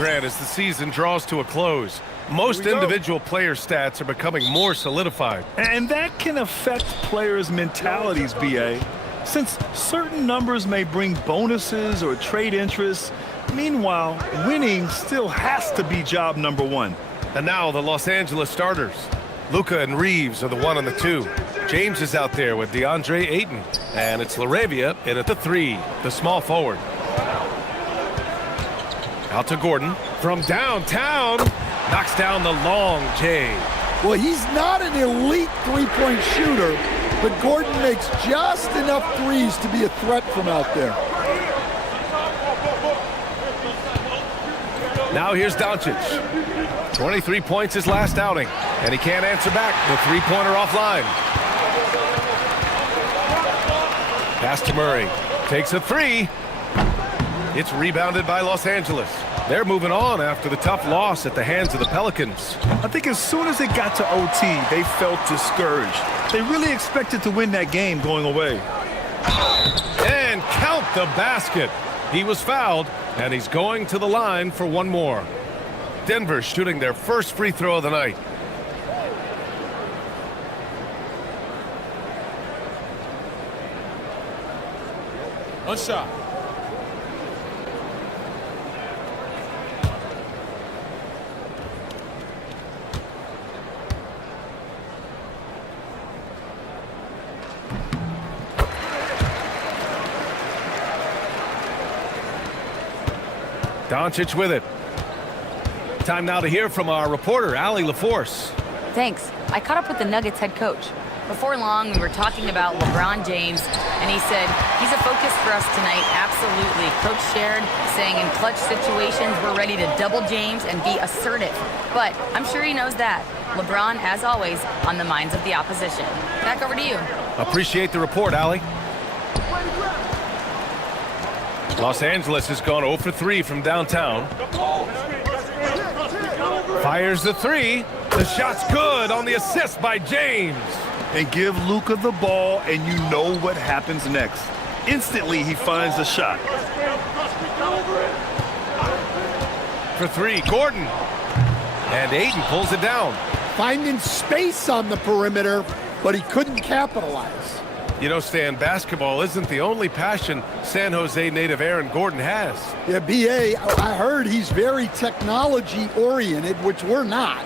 Grant, as the season draws to a close, most individual player stats are becoming more solidified. And that can affect players' mentalities, B.A. Since certain numbers may bring bonuses or trade interests, meanwhile, winning still has to be job number one. And now the Los Angeles starters. Luka and Reeves are the 1 and the 2. James is out there with DeAndre Ayton. And it's LaRavia in at the 3, the small forward. Out to Gordon from downtown. Knocks down the long J. Well, he's not an elite three-point shooter, but Gordon makes just enough threes to be a threat from out there. Now here's Doncic. 23 points his last outing, and he can't answer back. The three-pointer offline. Pass to Murray. Takes a 3. It's rebounded by Los Angeles. They're moving on after the tough loss at the hands of the Pelicans. I think as soon as it got to OT, they felt discouraged. They really expected to win that game going away. And count the basket. He was fouled, and he's going to the line for one more. Denver shooting their first free throw of the night. One shot. Doncic with it. Time now to hear from our reporter, Allie LaForce. Thanks. I caught up with the Nuggets head coach. Before long, we were talking about LeBron James, and he said, he's a focus for us tonight, absolutely. Coach shared, saying in clutch situations, we're ready to double James and be assertive. But I'm sure he knows that. LeBron, as always, on the minds of the opposition. Back over to you. Appreciate the report, Allie. Los Angeles has gone 0 for 3 from downtown. Fires the 3. The shot's good on the assist by James. And give Luka the ball, and you know what happens next. Instantly, he finds the shot. For 3, Gordon. And Ayton pulls it down. Finding space on the perimeter, but he couldn't capitalize. You know, Stan, basketball isn't the only passion San Jose native Aaron Gordon has. Yeah, B.A., I heard he's very technology-oriented, which we're not.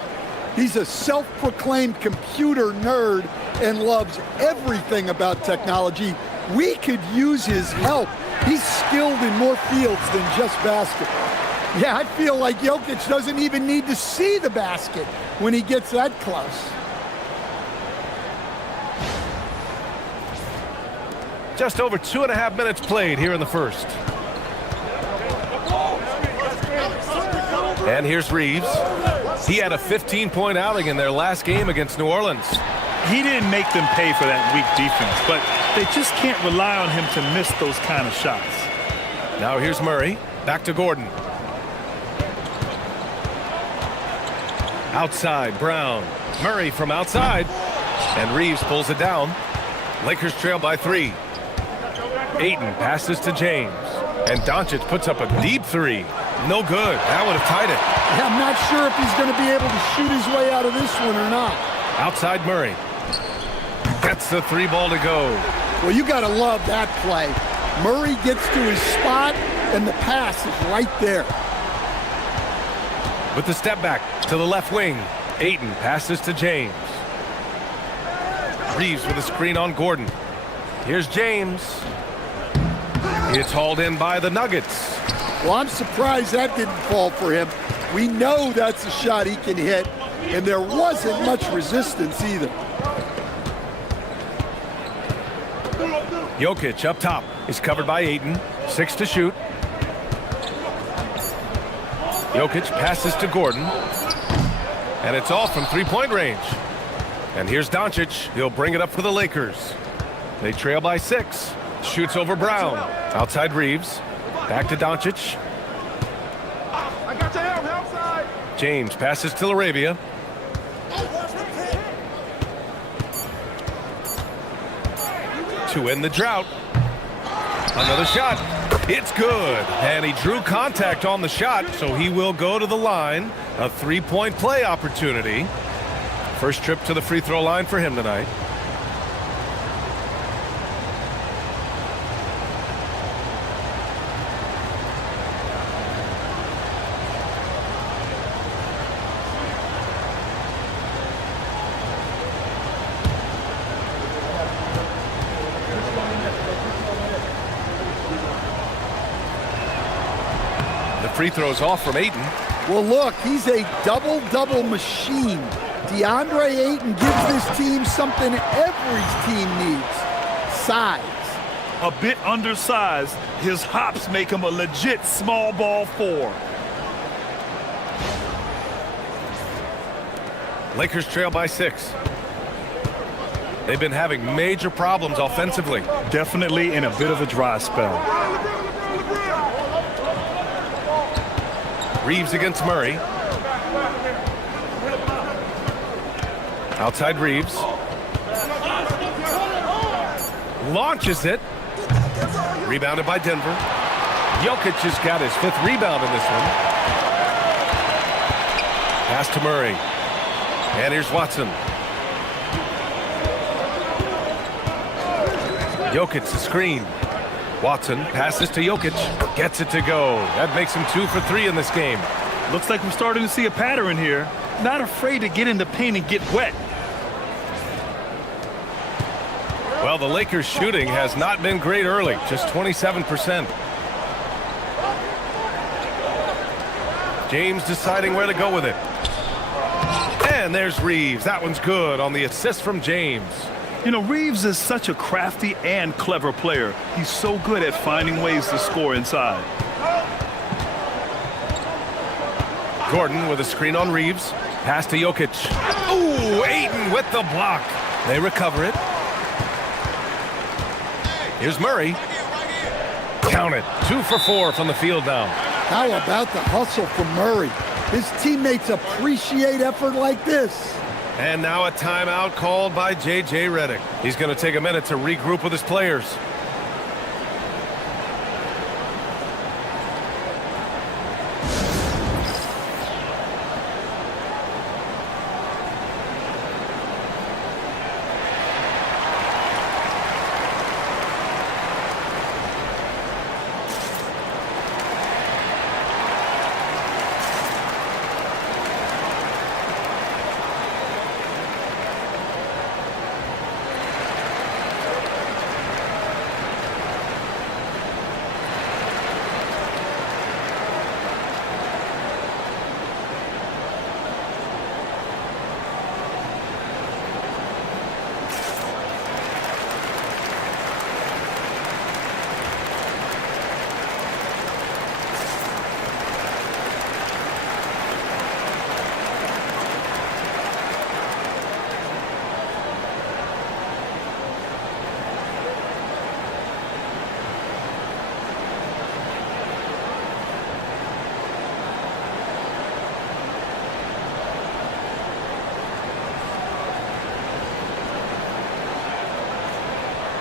He's a self-proclaimed computer nerd and loves everything about technology. We could use his help. He's skilled in more fields than just basketball. Yeah, I feel like Jokic doesn't even need to see the basket when he gets that close. Just over 2.5 minutes played here in the first. And here's Reeves. He had a 15-point outing in their last game against New Orleans. He didn't make them pay for that weak defense, but they just can't rely on him to miss those kind of shots. Now here's Murray. Back to Gordon. Outside, Brown. Murray from outside. And Reeves pulls it down. Lakers trail by 3. Ayton passes to James. And Doncic puts up a deep 3. No good. That would have tied it. Yeah, I'm not sure if he's going to be able to shoot his way out of this one or not. Outside Murray. Gets the 3 ball to go. Well, you got to love that play. Murray gets to his spot, and the pass is right there. With the step back to the left wing. Ayton passes to James. Reeves with a screen on Gordon. Here's James. It's hauled in by the Nuggets. Well, I'm surprised that didn't fall for him. We know that's a shot he can hit, and there wasn't much resistance either. Jokic up top is covered by Ayton. 6 to shoot. Jokic passes to Gordon. And it's off from three-point range. And here's Doncic. He'll bring it up for the Lakers. They trail by 6. Shoots over Brown. Outside Reeves. Back to Doncic. James passes to LaRavia. To end the drought. Another shot. It's good. And he drew contact on the shot, so he will go to the line. A three-point play opportunity. First trip to the free throw line for him tonight. Free throws off from Ayton. Well, look, he's a double-double machine. DeAndre Ayton gives this team something every team needs: size. A bit undersized, his hops make him a legit small ball 4. Lakers trail by 6. They've been having major problems offensively. Definitely in a bit of a dry spell. Reeves against Murray. Outside Reeves. Launches it. Rebounded by Denver. Jokic has got his 5th rebound in this one. Pass to Murray. And here's Watson. Jokic the screen. Watson passes to Jokic, gets it to go. That makes him 2 for 3 in this game. Looks like we're starting to see a pattern here. Not afraid to get in the paint and get wet. Well, the Lakers' shooting has not been great early, just 27%. James deciding where to go with it. And there's Reeves. That one's good on the assist from James. You know, Reeves is such a crafty and clever player. He's so good at finding ways to score inside. Gordon with a screen on Reeves. Pass to Jokic. Ooh, Ayton with the block. They recover it. Here's Murray. Count it. 2 for 4 from the field now. How about the hustle from Murray? His teammates appreciate effort like this. And now a timeout called by J.J. Redick. He's going to take a minute to regroup with his players.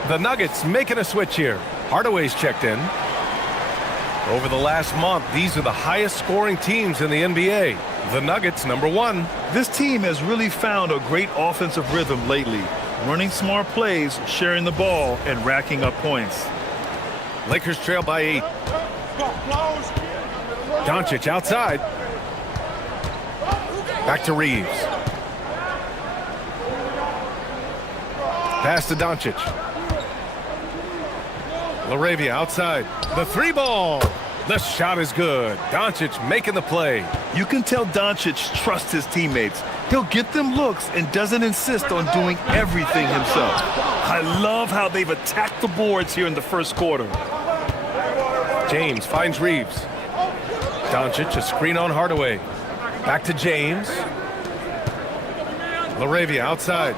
The Nuggets making a switch here. Hardaway's checked in. Over the last month, these are the highest scoring teams in the NBA. The Nuggets, #1. This team has really found a great offensive rhythm lately. Running smart plays, sharing the ball, and racking up points. Lakers trail by 8. Doncic outside. Back to Reeves. Pass to Doncic. LaRavia outside. The 3 ball. The shot is good. Doncic making the play. You can tell Doncic trusts his teammates. He'll get them looks and doesn't insist on doing everything himself. I love how they've attacked the boards here in the first quarter. James finds Reeves. Doncic, a screen on Hardaway. Back to James. LaRavia outside.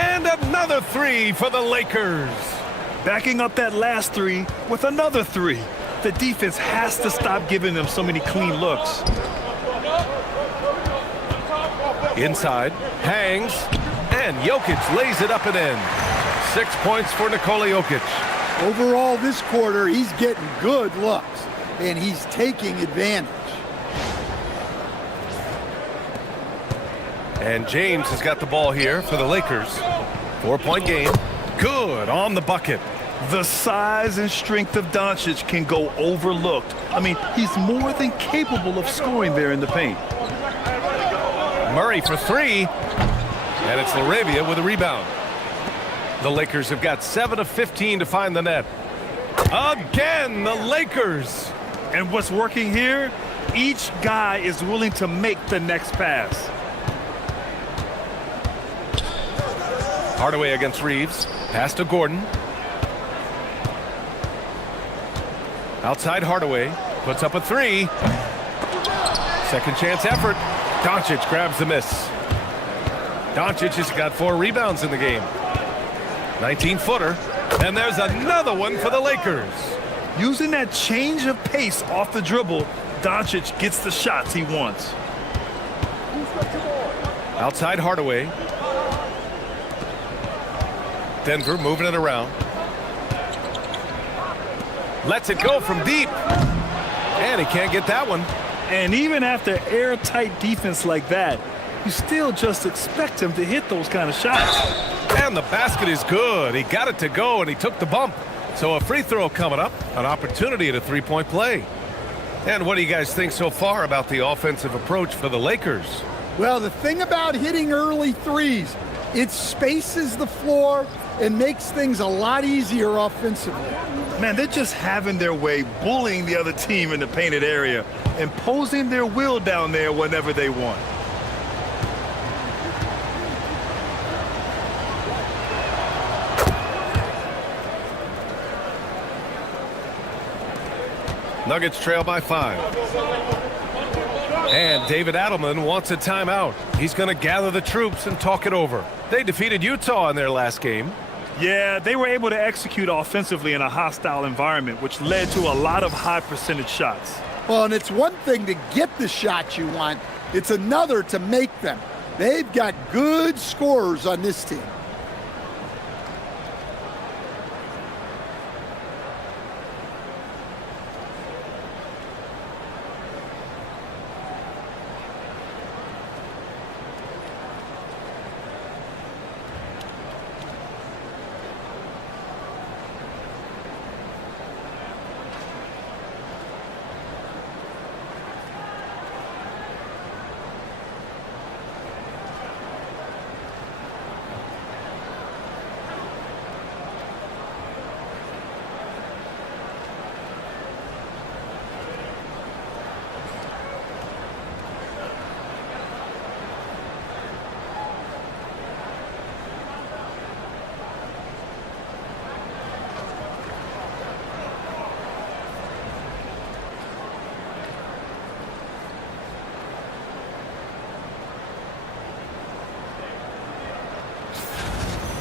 And another 3 for the Lakers. Backing up that last 3 with another 3. The defense has to stop giving them so many clean looks. Inside, hangs, and Jokic lays it up and in. 6 points for Nikola Jokic. Overall, this quarter, he's getting good looks, and he's taking advantage. And James has got the ball here for the Lakers. 4-point game. Good on the bucket. The size and strength of Doncic can go overlooked. I mean, he's more than capable of scoring there in the paint. Murray for three. And it's LaRavia with a rebound. The Lakers have got 7 of 15 to find the net. Again, the Lakers. And what's working here? Each guy is willing to make the next pass. Hardaway against Reeves. Pass to Gordon. Outside Hardaway. Puts up a three. Second chance effort. Doncic grabs the miss. Doncic has got 4 rebounds in the game. 19-footer. And there's another one for the Lakers. Using that change of pace off the dribble, Doncic gets the shots he wants. Outside Hardaway. Denver moving it around. Lets it go from deep. And he can't get that one. And even after airtight defense like that, you still just expect him to hit those kind of shots. And the basket is good. He got it to go, and he took the bump. So a free throw coming up, an opportunity at a three-point play. And what do you guys think so far about the offensive approach for the Lakers? Well, the thing about hitting early threes, it spaces the floor and makes things a lot easier offensively. Man, they're just having their way, bullying the other team in the painted area, imposing their will down there whenever they want. Nuggets trail by 5. And David Adelman wants a timeout. He's going to gather the troops and talk it over. They defeated Utah in their last game. Yeah, they were able to execute offensively in a hostile environment, which led to a lot of high percentage shots. Well, and it's one thing to get the shots you want. It's another to make them. They've got good scorers on this team.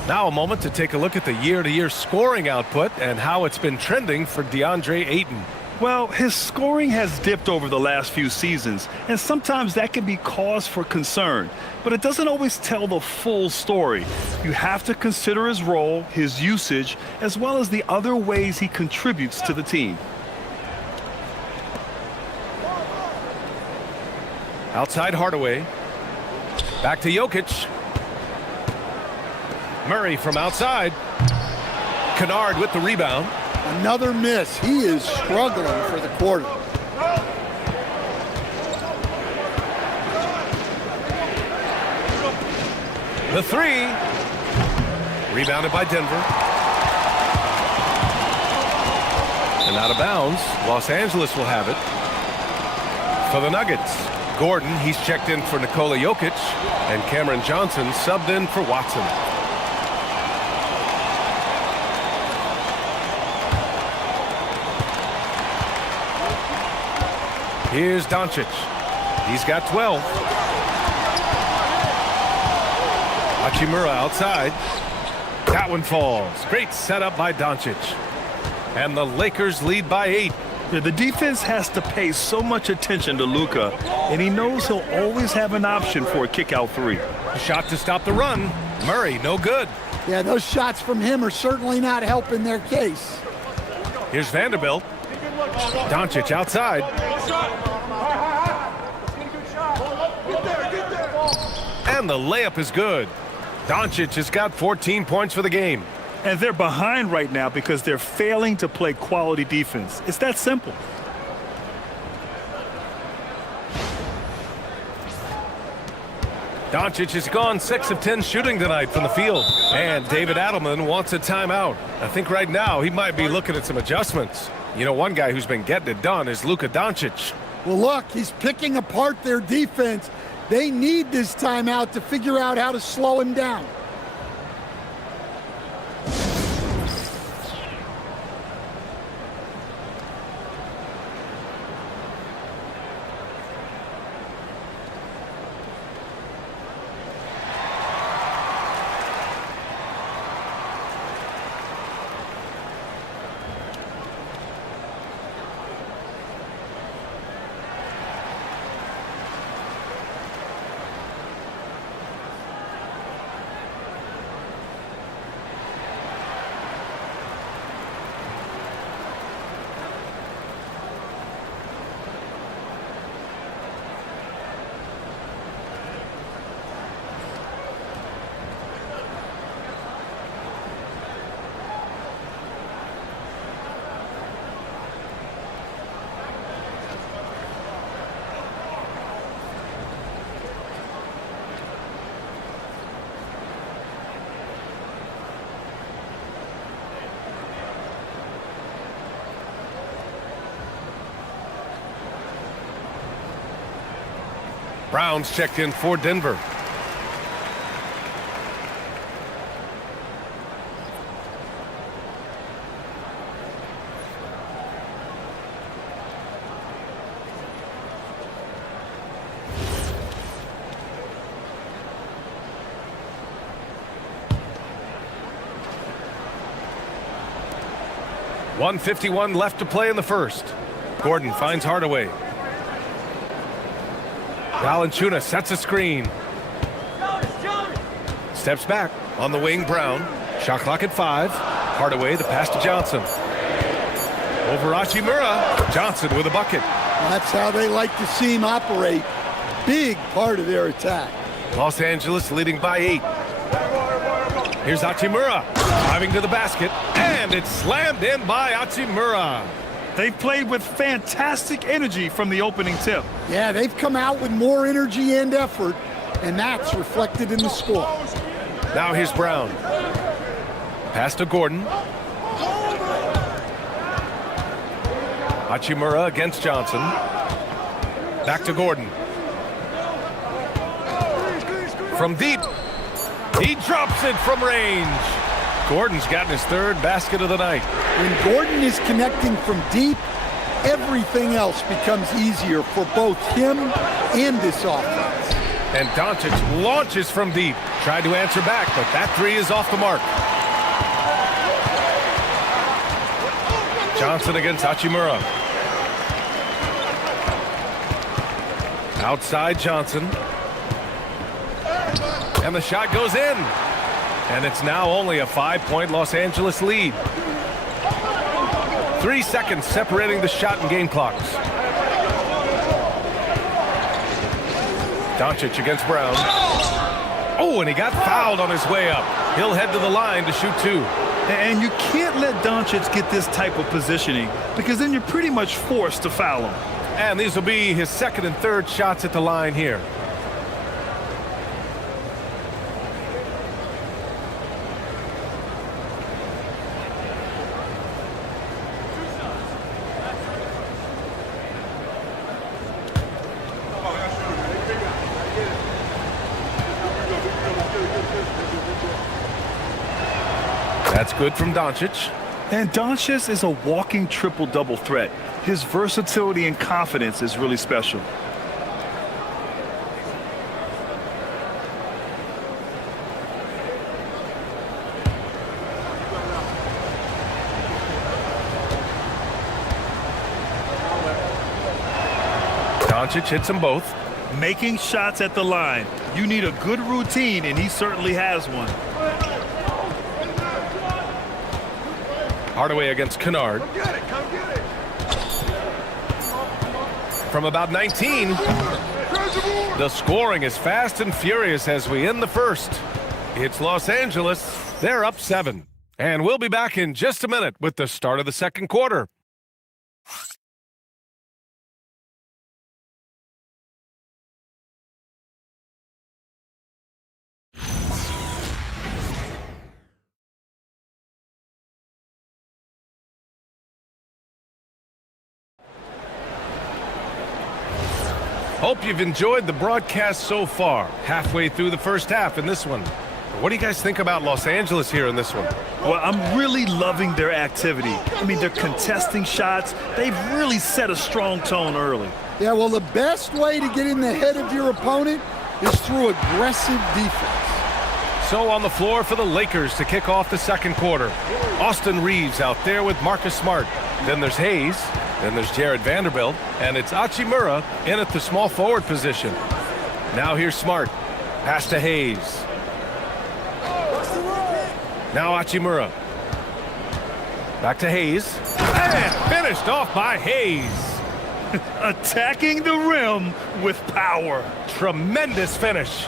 Now a moment to take a look at the year-to-year scoring output and how it's been trending for DeAndre Ayton. Well, his scoring has dipped over the last few seasons, and sometimes that can be cause for concern. But it doesn't always tell the full story. You have to consider his role, his usage, as well as the other ways he contributes to the team. Outside Hardaway. Back to Jokic. Murray from outside. Kennard with the rebound. Another miss. He is struggling for the quarter. The three. Rebounded by Denver. And out of bounds. Los Angeles will have it. For the Nuggets. Gordon, he's checked in for Nikola Jokic. And Cameron Johnson subbed in for Watson. Here's Doncic. He's got 12. Hachimura outside. That one falls. Great setup by Doncic. And the Lakers lead by 8. Yeah, the defense has to pay so much attention to Luka, and he knows he'll always have an option for a kick-out three. Shot to stop the run. Murray, no good. Yeah, those shots from him are certainly not helping their case. Here's Vanderbilt. Doncic outside. And the layup is good. Doncic has got 14 points for the game. And they're behind right now because they're failing to play quality defense. It's that simple. Doncic has gone 6 of 10 shooting tonight from the field. And David Adelman wants a timeout. I think right now he might be looking at some adjustments. You know, one guy who's been getting it done is Luka Doncic. Well, look, he's picking apart their defense. They need this timeout to figure out how to slow him down. Brown's checked in for Denver. .151 left to play in the first. Gordon finds Hardaway. Valanciunas sets a screen. Steps back on the wing. Brown. Shot clock at 5. Hardaway, the pass to Johnson. Over Hachimura. Johnson with a bucket. That's how they like to see him operate. Big part of their attack. Los Angeles leading by 8. Here's Hachimura driving to the basket, and it's slammed in by Hachimura. They've played with fantastic energy from the opening tip. Yeah, they've come out with more energy and effort, and that's reflected in the score. Now here's Brown. Pass to Gordon. Hachimura against Johnson. Back to Gordon. From deep. He drops it from range. Gordon's gotten his 3rd basket of the night. When Gordon is connecting from deep, everything else becomes easier for both him and this offense. And Doncic launches from deep. Tried to answer back, but that 3 is off the mark. Johnson against Hachimura. Outside Johnson. And the shot goes in. And it's now only a 5-point Los Angeles lead. 3 seconds separating the shot and game clocks. Doncic against Brown. Oh, and he got fouled on his way up. He'll head to the line to shoot 2. And you can't let Doncic get this type of positioning because then you're pretty much forced to foul him. And these will be his 2nd and 3rd shots at the line here. That's good from Doncic. And Doncic is a walking triple-double threat. His versatility and confidence is really special. Doncic hits them both. Making shots at the line. You need a good routine, and he certainly has one. Hardaway against Kennard. From about 19, the scoring is fast and furious as we end the first. It's Los Angeles. They're up 7. And we'll be back in just a minute with the start of the second quarter. Hope you've enjoyed the broadcast so far. Halfway through the first half in this one. What do you guys think about Los Angeles here in this one? Well, I'm really loving their activity. I mean, they're contesting shots. They've really set a strong tone early. Yeah, well, the best way to get in the head of your opponent is through aggressive defense. So on the floor for the Lakers to kick off the second quarter. Austin Reeves out there with Marcus Smart. Then there's Hayes. Then there's Jared Vanderbilt. And it's Hachimura in at the small forward position. Now here's Smart. Pass to Hayes. Now Hachimura. Back to Hayes. And finished off by Hayes. Attacking the rim with power. Tremendous finish.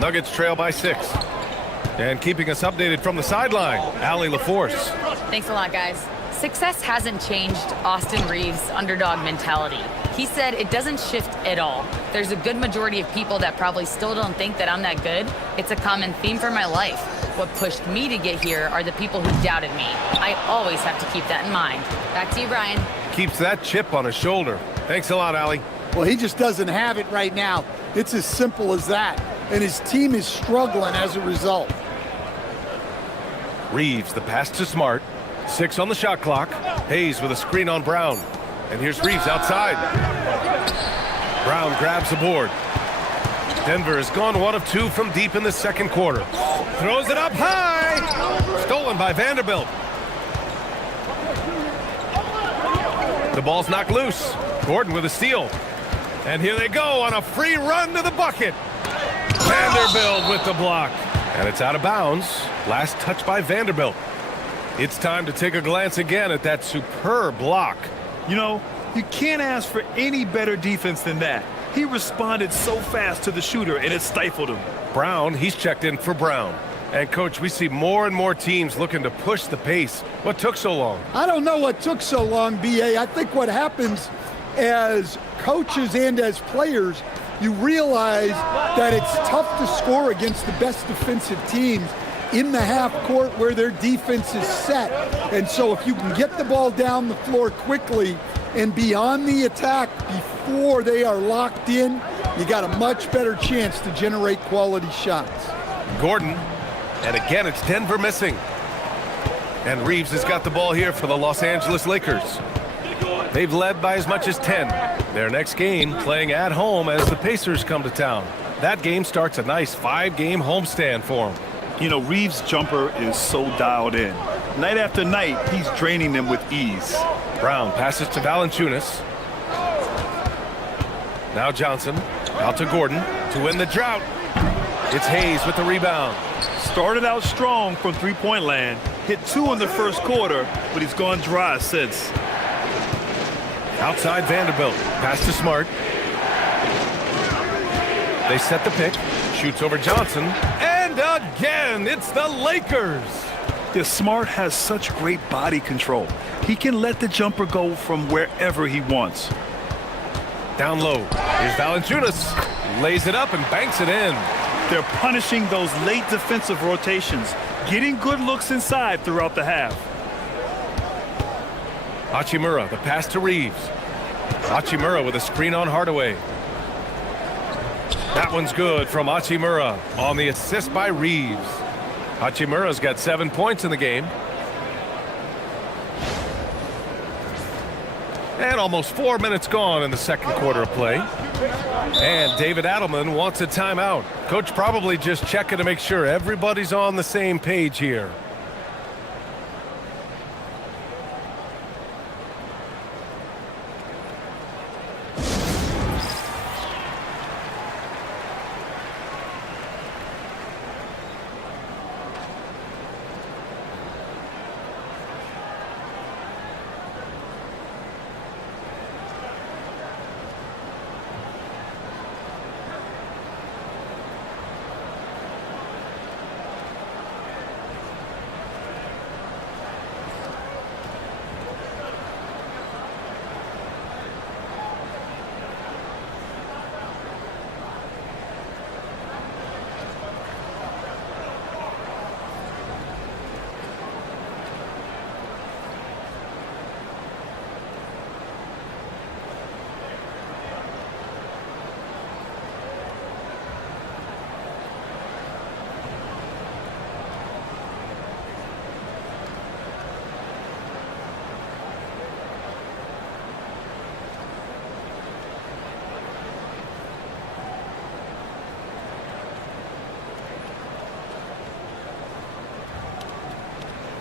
Nuggets trail by 6. And keeping us updated from the sideline, Allie LaForce. Thanks a lot, guys. Success hasn't changed Austin Reeves' underdog mentality. He said it doesn't shift at all. There's a good majority of people that probably still don't think that I'm that good. It's a common theme for my life. What pushed me to get here are the people who doubted me. I always have to keep that in mind. Back to you, Brian. Keeps that chip on his shoulder. Thanks a lot, Allie. Well, he just doesn't have it right now. It's as simple as that. And his team is struggling as a result. Reeves, the pass to Smart. 6 on the shot clock. Hayes with a screen on Brown. And here's Reeves outside. Brown grabs the board. Denver has gone 1 of 2 from deep in the second quarter. Throws it up high. Stolen by Vanderbilt. The ball's knocked loose. Gordon with a steal. And here they go on a free run to the bucket. Vanderbilt with the block. And it's out of bounds. Last touch by Vanderbilt. It's time to take a glance again at that superb block. You know, you can't ask for any better defense than that. He responded so fast to the shooter, and it stifled him. Brown, he's checked in for Brown. And, Coach, we see more and more teams looking to push the pace. What took so long? I don't know what took so long, B.A. I think what happens as coaches and as players, you realize that it's tough to score against the best defensive teams in the half court where their defense is set. And so if you can get the ball down the floor quickly and be on the attack before they are locked in, you got a much better chance to generate quality shots. Gordon, and again it's Denver missing. And Reeves has got the ball here for the Los Angeles Lakers. They've led by as much as 10. Their next game playing at home as the Pacers come to town. That game starts a nice 5-game homestand for them. You know, Reeves' jumper is so dialed in. Night after night, he's draining them with ease. Brown passes to Valanciunas. Now Johnson, out to Gordon to win the drought. It's Hayes with the rebound. Started out strong from three-point land, hit 2 in the first quarter, but he's gone dry since. Outside Vanderbilt, pass to Smart. They set the pick, shoots over Johnson, and again, it's the Lakers. Yeah, Smart has such great body control. He can let the jumper go from wherever he wants. Down low, here's Valanciunas. Lays it up and banks it in. They're punishing those late defensive rotations, getting good looks inside throughout the half. Hachimura, the pass to Reeves. Hachimura with a screen on Hardaway. That one's good from Hachimura on the assist by Reeves. Hachimura's got 7 points in the game. And almost 4 minutes gone in the second quarter of play. And David Adelman wants a timeout. Coach probably just checking to make sure everybody's on the same page here.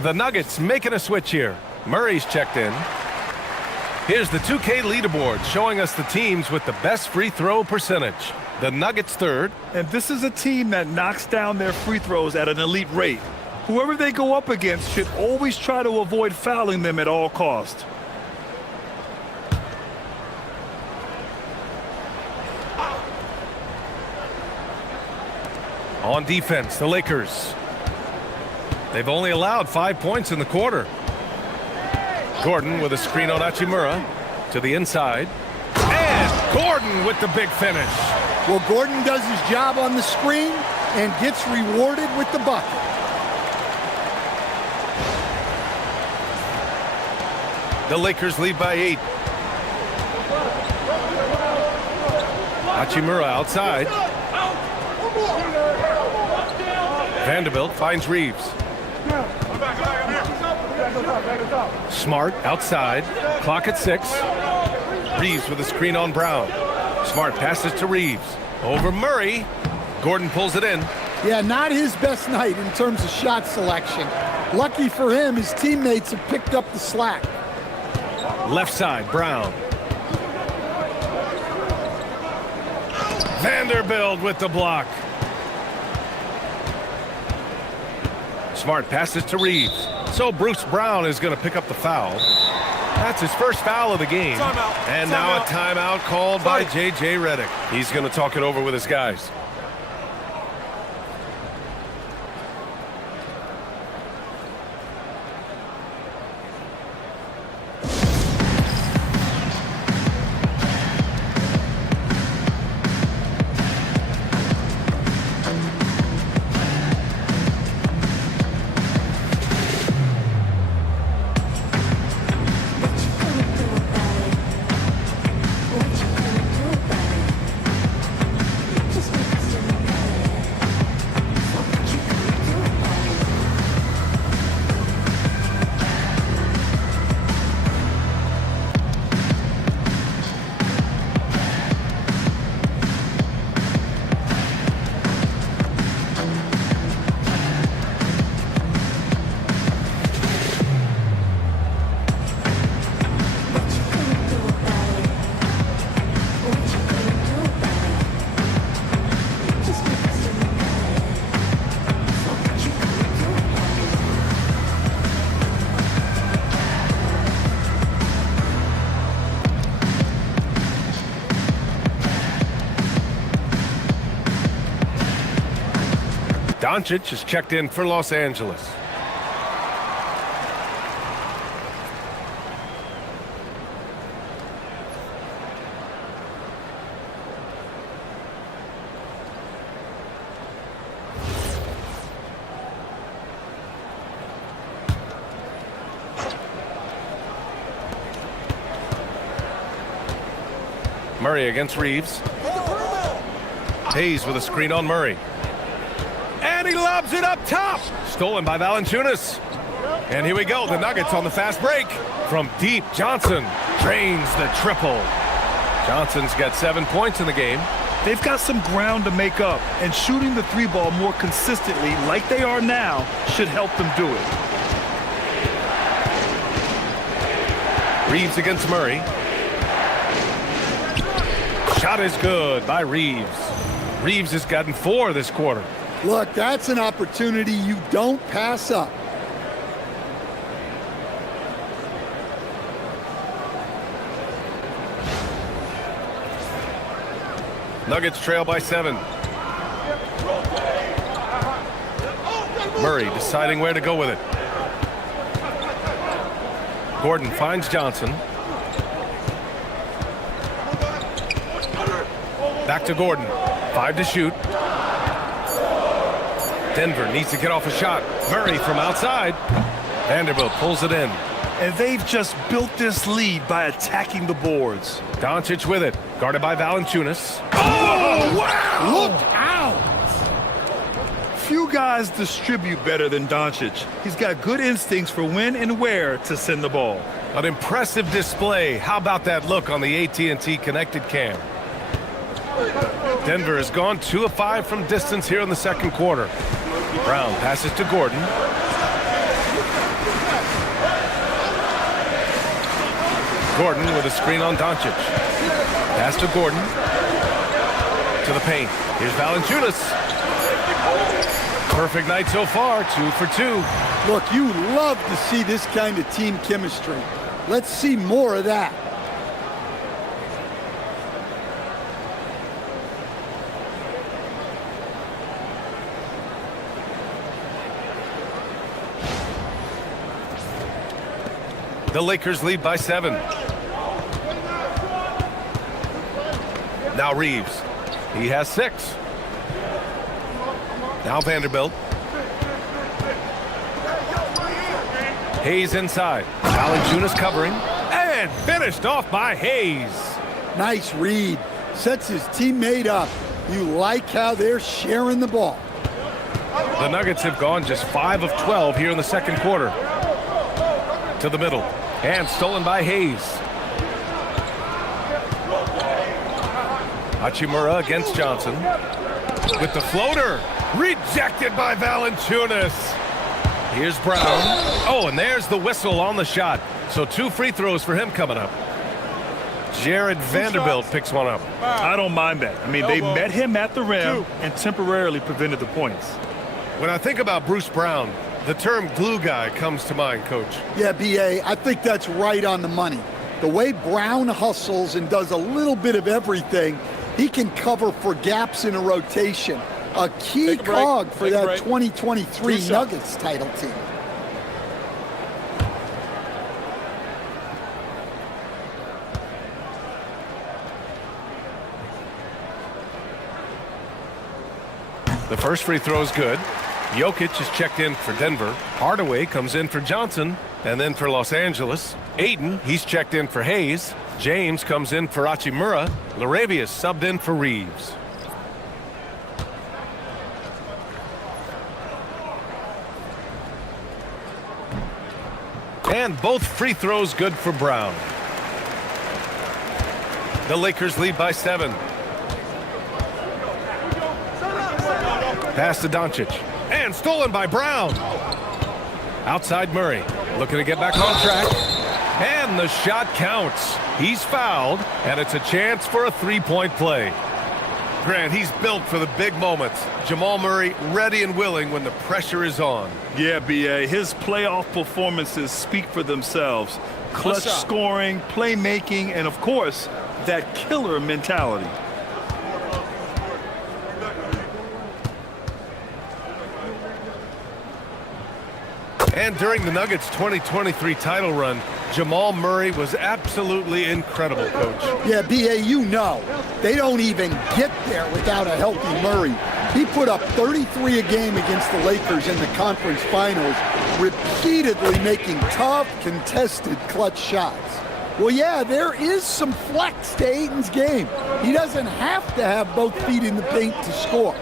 The Nuggets making a switch here. Murray's checked in. Here's the 2K leaderboard showing us the teams with the best free throw percentage. The Nuggets third. And this is a team that knocks down their free throws at an elite rate. Whoever they go up against should always try to avoid fouling them at all costs. On defense, the Lakers. They've only allowed 5 points in the quarter. Gordon with a screen on Hachimura to the inside. And Gordon with the big finish. Well, Gordon does his job on the screen and gets rewarded with the bucket. The Lakers lead by 8. Hachimura outside. Vanderbilt finds Reeves. Smart outside. Clock at 6. Reeves with a screen on Brown. Smart passes to Reeves. Over Murray. Gordon pulls it in. Yeah, not his best night in terms of shot selection. Lucky for him, his teammates have picked up the slack. Left side, Brown. Vanderbilt with the block. Smart passes to Reeves. So Bruce Brown is going to pick up the foul. That's his first foul of the game. Timeout. And now a timeout called by J.J. Redick. He's going to talk it over with his guys. Doncic is checked in for Los Angeles. Murray against Reeves. Hayes with a screen on Murray. And he lobs it up top. Stolen by Valanciunas. And here we go. The Nuggets on the fast break. From deep, Johnson drains the triple. Johnson's got 7 points in the game. They've got some ground to make up, and shooting the three ball more consistently like they are now should help them do it. Reeves against Murray. Shot is good by Reeves. Reeves has gotten 4 this quarter. Look, that's an opportunity you don't pass up. Nuggets trail by 7. Murray deciding where to go with it. Gordon finds Johnson. Back to Gordon. 5 to shoot. Denver needs to get off a shot. Murray from outside. Vanderbilt pulls it in. And they've just built this lead by attacking the boards. Doncic with it. Guarded by Valanciunas. Oh, wow! Look out! Few guys distribute better than Doncic. He's got good instincts for when and where to send the ball. An impressive display. How about that look on the AT&T connected cam? Denver has gone 2 of 5 from distance here in the second quarter. Brown passes to Gordon. Gordon with a screen on Doncic. Pass to Gordon. To the paint. Here's Valanciunas. Perfect night so far, 2 for 2. Look, you love to see this kind of team chemistry. Let's see more of that. The Lakers lead by 7. Now Reeves. He has 6. Now Vanderbilt. Hayes inside. Valanciunas covering. And finished off by Hayes. Nice read. Sets his teammate up. You like how they're sharing the ball. The Nuggets have gone just 5 of 12 here in the second quarter. To the middle. And stolen by Hayes. Hachimura against Johnson. With the floater. Rejected by Valanciunas. Here's Brown. Oh, and there's the whistle on the shot. So 2 free throws for him coming up. Jared Vanderbilt picks one up. I don't mind that. I mean, they met him at the rim and temporarily prevented the points. When I think about Bruce Brown, the term glue guy comes to mind, Coach. Yeah, B.A., I think that's right on the money. The way Brown hustles and does a little bit of everything, he can cover for gaps in a rotation. A key cog for that 2023 Nuggets title team. The first free throw is good. Jokic is checked in for Denver. Hardaway comes in for Johnson, and then for Los Angeles. Ayton, he's checked in for Hayes. James comes in for Hachimura. Laravius subbed in for Reeves. And both free throws good for Brown. The Lakers lead by 7. Pass to Doncic. And stolen by Brown. Outside Murray. Looking to get back on track. And the shot counts. He's fouled, and it's a chance for a three-point play. Grant, he's built for the big moments. Jamal Murray ready and willing when the pressure is on. Yeah, B.A., his playoff performances speak for themselves. Clutch scoring, playmaking, and, of course, that killer mentality. And during the Nuggets' 2023 title run, Jamal Murray was absolutely incredible, Coach. Yeah, B.A., you know, they don't even get there without a healthy Murray. He put up 33 a game against the Lakers in the conference finals, repeatedly making tough, contested clutch shots. Well, yeah, there is some flex to Ayton's game. He doesn't have to have both feet in the paint to score.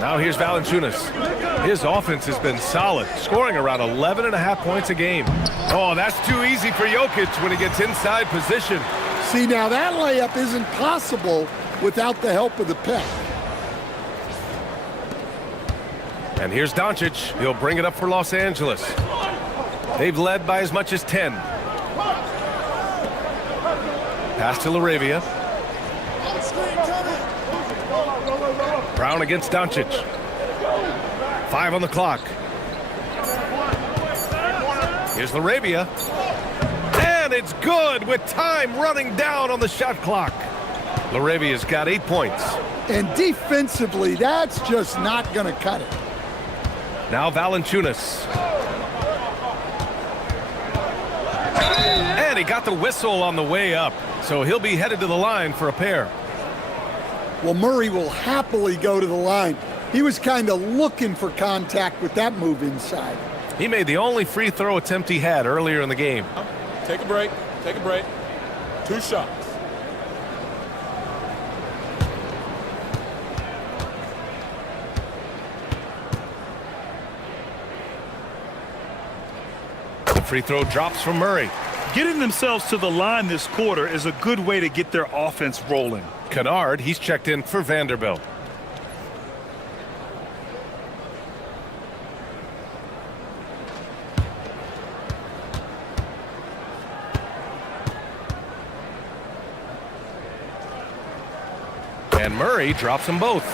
Now here's Valanciunas. His offense has been solid, scoring around 11.5 points a game. Oh, that's too easy for Jokic when he gets inside position. See, now that layup isn't possible without the help of the pick. And here's Doncic. He'll bring it up for Los Angeles. They've led by as much as 10. Pass to Laravia. Brown against Doncic. 5 on the clock. Here's Laravia. And it's good with time running down on the shot clock. Laravia's got 8 points. And defensively, that's just not going to cut it. Now Valanciunas. And he got the whistle on the way up, so he'll be headed to the line for a pair. Well, Murray will happily go to the line. He was kind of looking for contact with that move inside. He made the only free throw attempt he had earlier in the game. Take a break. Take a break. 2 shots. The free throw drops from Murray. Getting themselves to the line this quarter is a good way to get their offense rolling. Kennard, he's checked in for Vanderbilt. And Murray drops them both.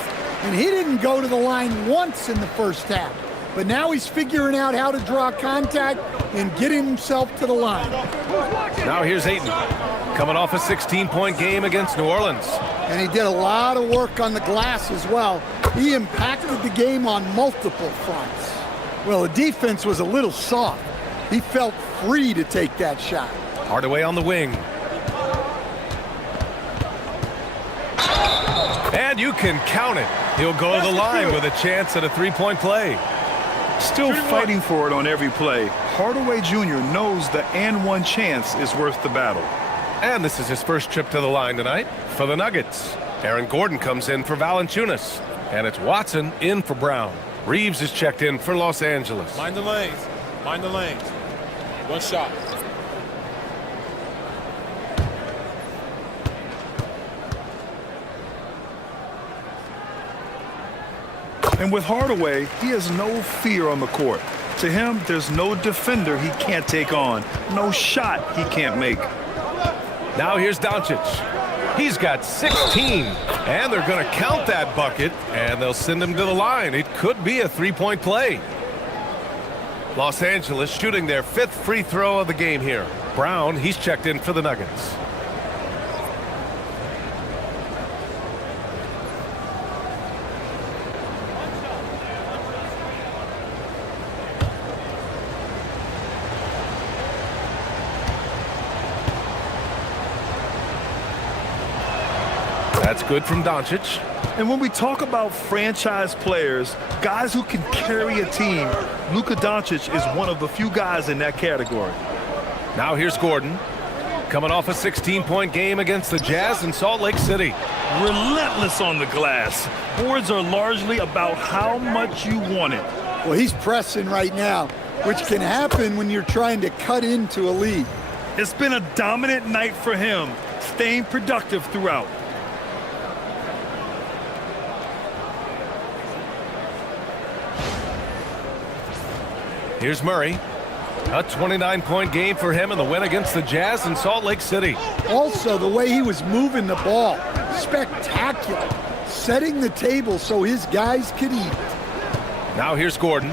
And he didn't go to the line once in the first half. But now he's figuring out how to draw contact and get himself to the line. Now here's Ayton, coming off a 16-point game against New Orleans. And he did a lot of work on the glass as well. He impacted the game on multiple fronts. Well, the defense was a little soft. He felt free to take that shot. Hardaway on the wing. And you can count it. He'll go to the line with a chance at a three-point play. Still fighting for it on every play. Hardaway Jr. knows the and one chance is worth the battle. And this is his first trip to the line tonight for the Nuggets. Aaron Gordon comes in for Valanciunas. And it's Watson in for Brown. Reeves is checked in for Los Angeles. Mind the lanes. Mind the lanes. One shot. And with Hardaway, he has no fear on the court. To him, there's no defender he can't take on, no shot he can't make. Now here's Doncic. He's got 16, and they're going to count that bucket, and they'll send him to the line. It could be a three-point play. Los Angeles shooting their 5th free throw of the game here. Brown, he's checked in for the Nuggets. That's good from Doncic. And when we talk about franchise players, guys who can carry a team, Luka Doncic is one of the few guys in that category. Now here's Gordon, coming off a 16-point game against the Jazz in Salt Lake City. Relentless on the glass. Boards are largely about how much you want it. Well, he's pressing right now, which can happen when you're trying to cut into a lead. It's been a dominant night for him, staying productive throughout. Here's Murray. A 29-point game for him in the win against the Jazz in Salt Lake City. Also, the way he was moving the ball, spectacular. Setting the table so his guys could eat. Now here's Gordon.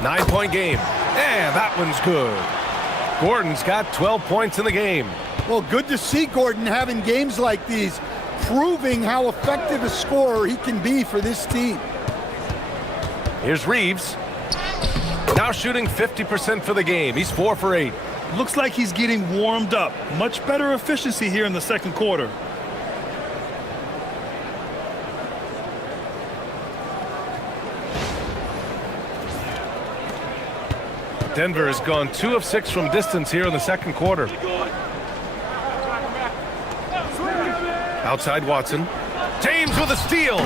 9-point game. And that one's good. Gordon's got 12 points in the game. Well, good to see Gordon having games like these, proving how effective a scorer he can be for this team. Here's Reeves. Now shooting 50% for the game. He's 4 for 8. Looks like he's getting warmed up. Much better efficiency here in the second quarter. Denver has gone 2 of 6 from distance here in the second quarter. Outside Watson. James with a steal.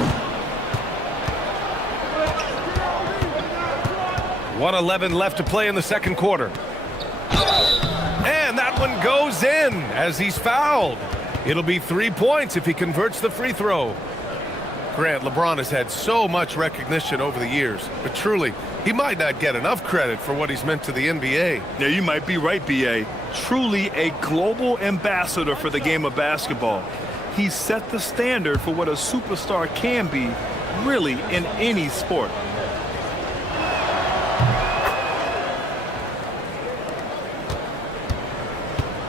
1:11 left to play in the second quarter. And that one goes in as he's fouled. It'll be 3 points if he converts the free throw. Grant, LeBron has had so much recognition over the years, but truly, he might not get enough credit for what he's meant to the NBA. Yeah, you might be right, B.A. Truly a global ambassador for the game of basketball. He's set the standard for what a superstar can be, really, in any sport.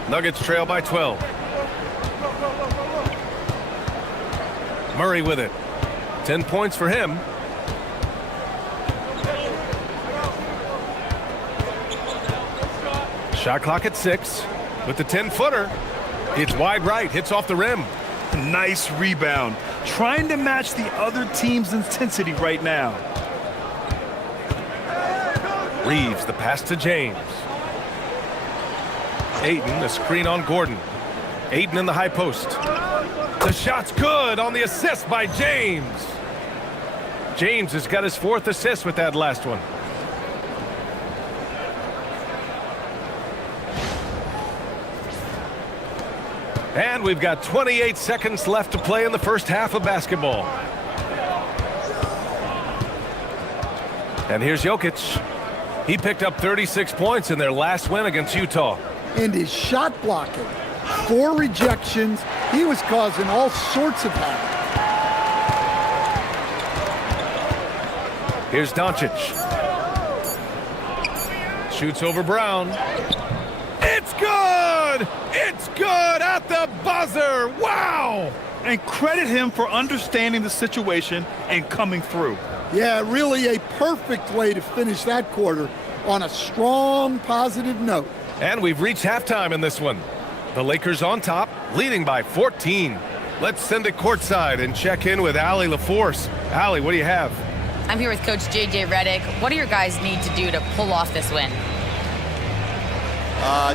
Nuggets trail by 12. Murray with it. 10 points for him. Shot clock at 6 with the 10-footer. It's wide right, hits off the rim. Nice rebound. Trying to match the other team's intensity right now. Reeves, the pass to James. Ayton, the screen on Gordon. Ayton in the high post. The shot's good on the assist by James. James has got his 4th assist with that last one. And we've got 28 seconds left to play in the first half of basketball. And here's Jokic. He picked up 36 points in their last win against Utah. And his shot blocking, 4 rejections. He was causing all sorts of havoc. Here's Doncic. Shoots over Brown. It's good! It's good at the buzzer! Wow! And credit him for understanding the situation and coming through. Yeah, really a perfect way to finish that quarter on a strong, positive note. And we've reached halftime in this one. The Lakers on top, leading by 14. Let's send it courtside and check in with Allie LaForce. Allie, what do you have? I'm here with Coach J.J. Redick. What do your guys need to do to pull off this win?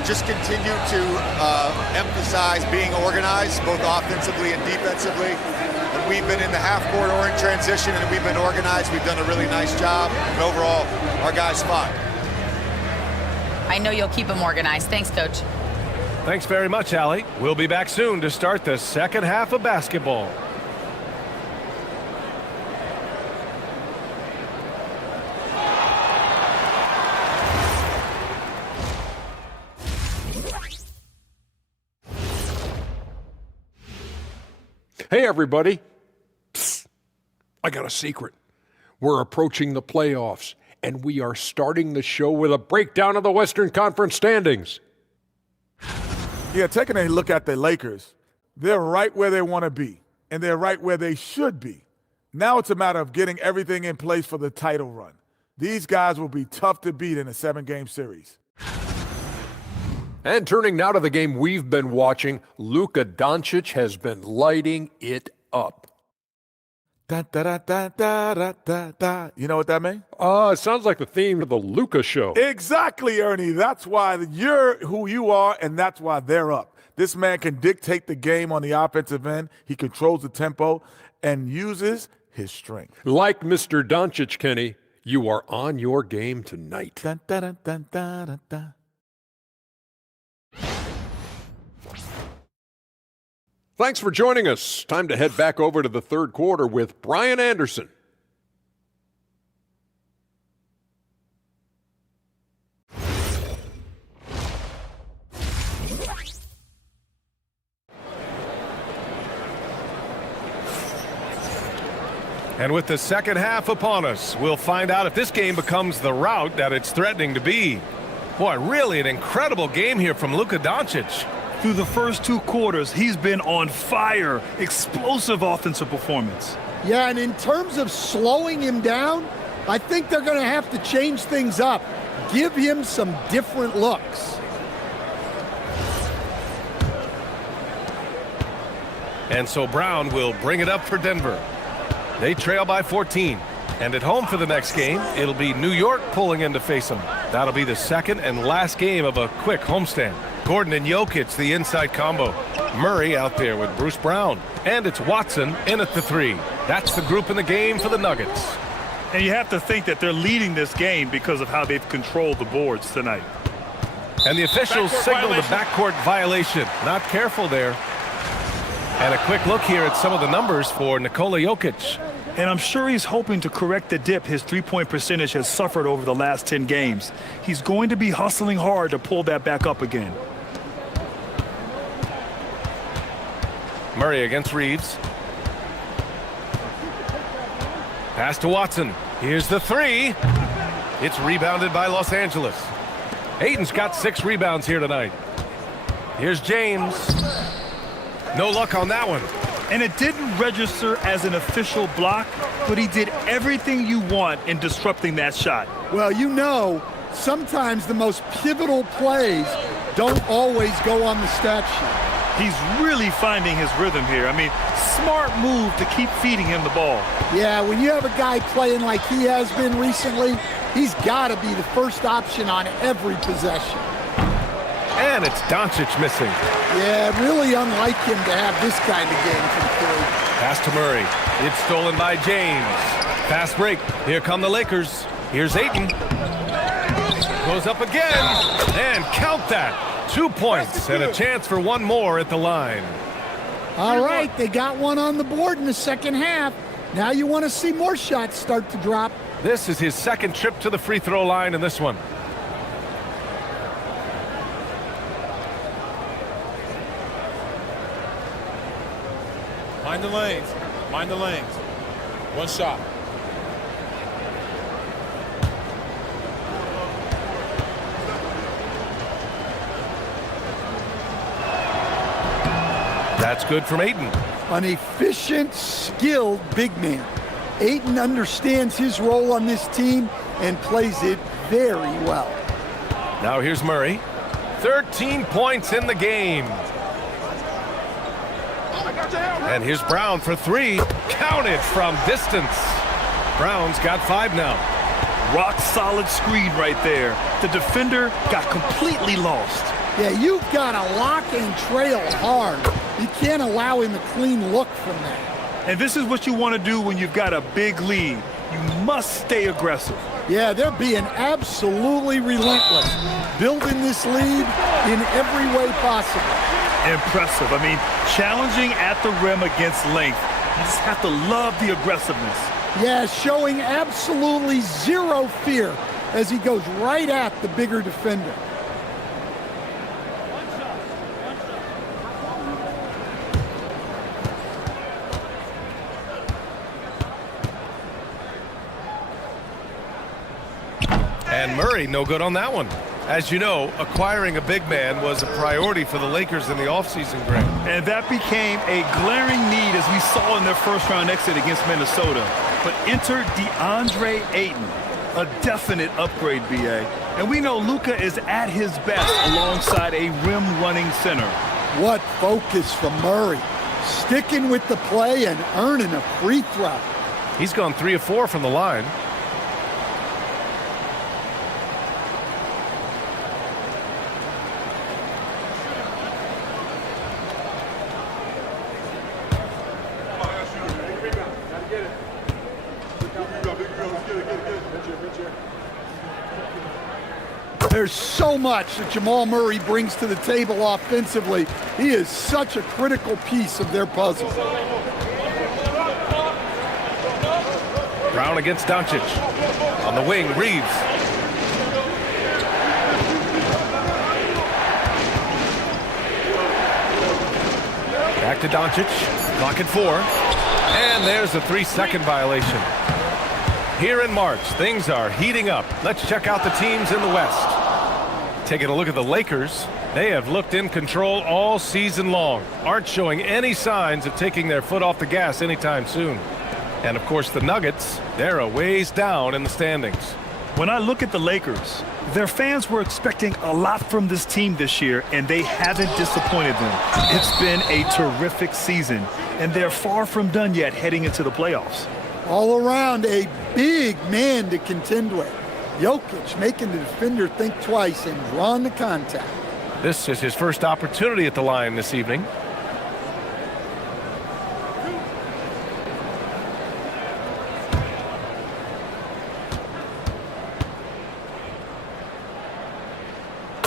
Just continue to emphasize being organized, both offensively and defensively. When we've been in the half-court or in transition and we've been organized, we've done a really nice job. And overall, our guys fought. I know you'll keep them organized. Thanks, Coach. Thanks very much, Allie. We'll be back soon to start the second half of basketball. Hey, everybody. Psst. I got a secret. We're approaching the playoffs, and we are starting the show with a breakdown of the Western Conference standings. Yeah, taking a look at the Lakers, they're right where they want to be, and they're right where they should be. Now it's a matter of getting everything in place for the title run. These guys will be tough to beat in a 7-game series. And turning now to the game we've been watching, Luka Doncic has been lighting it up. Da, da, da, da, da, da, da, da. You know what that means? It sounds like the theme of the Luka show. Exactly, Ernie. That's why you're who you are, and that's why they're up. This man can dictate the game on the offensive end. He controls the tempo and uses his strength. Like Mr. Doncic, Kenny, you are on your game tonight. Da, da, da, da, da, da, da. Thanks for joining us. Time to head back over to the third quarter with Brian Anderson. And with the second half upon us, we'll find out if this game becomes the rout that it's threatening to be. Boy, really an incredible game here from Luka Doncic. Through the first 2 quarters, he's been on fire. Explosive offensive performance. Yeah, and in terms of slowing him down, I think they're going to have to change things up. Give him some different looks. And so Brown will bring it up for Denver. They trail by 14. And at home for the next game, it'll be New York pulling in to face them. That'll be the second and last game of a quick homestand. Gordon and Jokic, the inside combo. Murray out there with Bruce Brown. And it's Watson in at the 3. That's the group in the game for the Nuggets. And you have to think that they're leading this game because of how they've controlled the boards tonight. And the officials signal the backcourt violation. Not careful there. And a quick look here at some of the numbers for Nikola Jokic. And I'm sure he's hoping to correct the dip his three-point percentage has suffered over the last 10 games. He's going to be hustling hard to pull that back up again. Murray against Reeves. Pass to Watson. Here's the 3. It's rebounded by Los Angeles. Ayton's got 6 rebounds here tonight. Here's James. No luck on that one. And it didn't register as an official block, but he did everything you want in disrupting that shot. Well, you know, sometimes the most pivotal plays don't always go on the stat sheet. He's really finding his rhythm here. I mean, smart move to keep feeding him the ball. Yeah, when you have a guy playing like he has been recently, he's got to be the first option on every possession. And it's Doncic missing. Yeah, really unlike him to have this kind of game from 3. Pass to Murray. It's stolen by James. Fast break. Here come the Lakers. Here's Ayton. Goes up again. And count that. 2 points and a chance for one more at the line. All right, they got one on the board in the second half. Now you want to see more shots start to drop. This is his second trip to the free throw line in this one. Mind the lanes. Mind the lanes. One shot. That's good from Ayton. An efficient, skilled big man. Ayton understands his role on this team and plays it very well. Now here's Murray. 13 points in the game. And here's Brown for three. Counted from distance. Brown's got 5 now. Rock solid screen right there. The defender got completely lost. Yeah, you've got to lock and trail hard. You can't allow him a clean look from that. And this is what you want to do when you've got a big lead. You must stay aggressive. Yeah, they're being absolutely relentless, building this lead in every way possible. Impressive. I mean, challenging at the rim against length. You just have to love the aggressiveness. Yeah, showing absolutely zero fear as he goes right at the bigger defender. And Murray, no good on that one. As you know, acquiring a big man was a priority for the Lakers in the offseason, Grant. And that became a glaring need as we saw in their first-round exit against Minnesota. But enter DeAndre Ayton, a definite upgrade, B.A. And we know Luka is at his best alongside a rim-running center. What focus from Murray. Sticking with the play and earning a free throw. He's gone 3 of 4 from the line. There's so much that Jamal Murray brings to the table offensively. He is such a critical piece of their puzzle. Brown against Doncic. On the wing, Reeves. Back to Doncic. Clock at 4. And there's a 3-second violation. Here in March, things are heating up. Let's check out the teams in the West. Taking a look at the Lakers, they have looked in control all season long. Aren't showing any signs of taking their foot off the gas anytime soon. And of course the Nuggets, they're a ways down in the standings. When I look at the Lakers, their fans were expecting a lot from this team this year, and they haven't disappointed them. It's been a terrific season, and they're far from done yet heading into the playoffs. All around, a big man to contend with. Jokic making the defender think twice and drawing the contact. This is his first opportunity at the line this evening.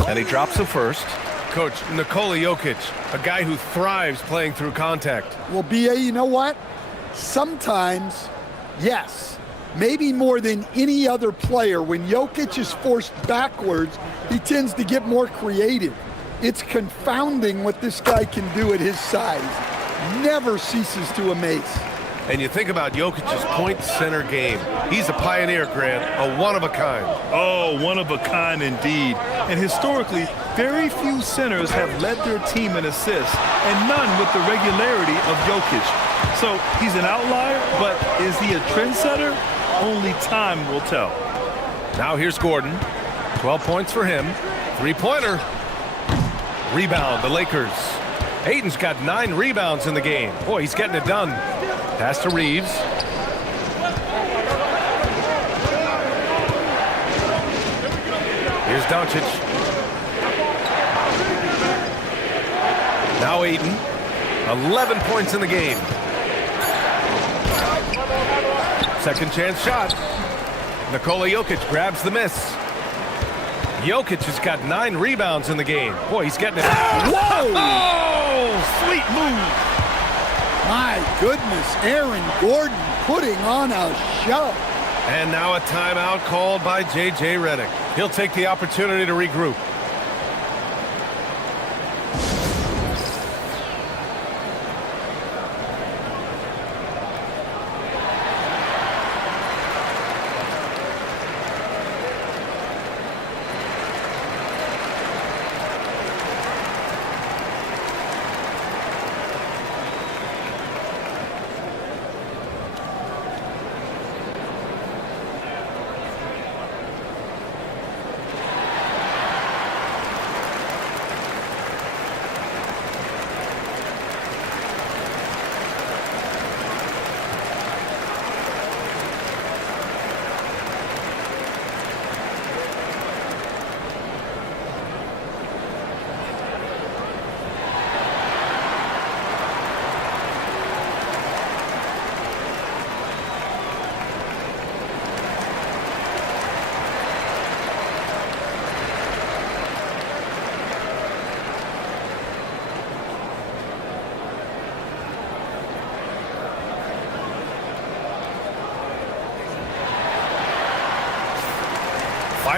And he drops the first. Coach, Nikola Jokic, a guy who thrives playing through contact. Well, B.A., you know what? Sometimes, yes. Maybe more than any other player, when Jokic is forced backwards, he tends to get more creative. It's confounding what this guy can do at his size. Never ceases to amaze. And you think about Jokic's point center game. He's a pioneer, Grant, a one-of-a-kind. Oh, one of a kind indeed. And historically, very few centers have led their team in assists, and none with the regularity of Jokic. So he's an outlier, but is he a trendsetter? Only time will tell. Now here's Gordon. 12 points for him. Three-pointer. Rebound, the Lakers. Ayton's got 9 rebounds in the game. Boy, he's getting it done. Pass to Reeves. Here's Doncic. Now Ayton. 11 points in the game. Second chance shot. Nikola Jokic grabs the miss. Jokic has got 9 rebounds in the game. Boy, he's getting it. Whoa! Oh, sweet move. My goodness, Aaron Gordon putting on a show. And now a timeout called by J.J. Redick. He'll take the opportunity to regroup.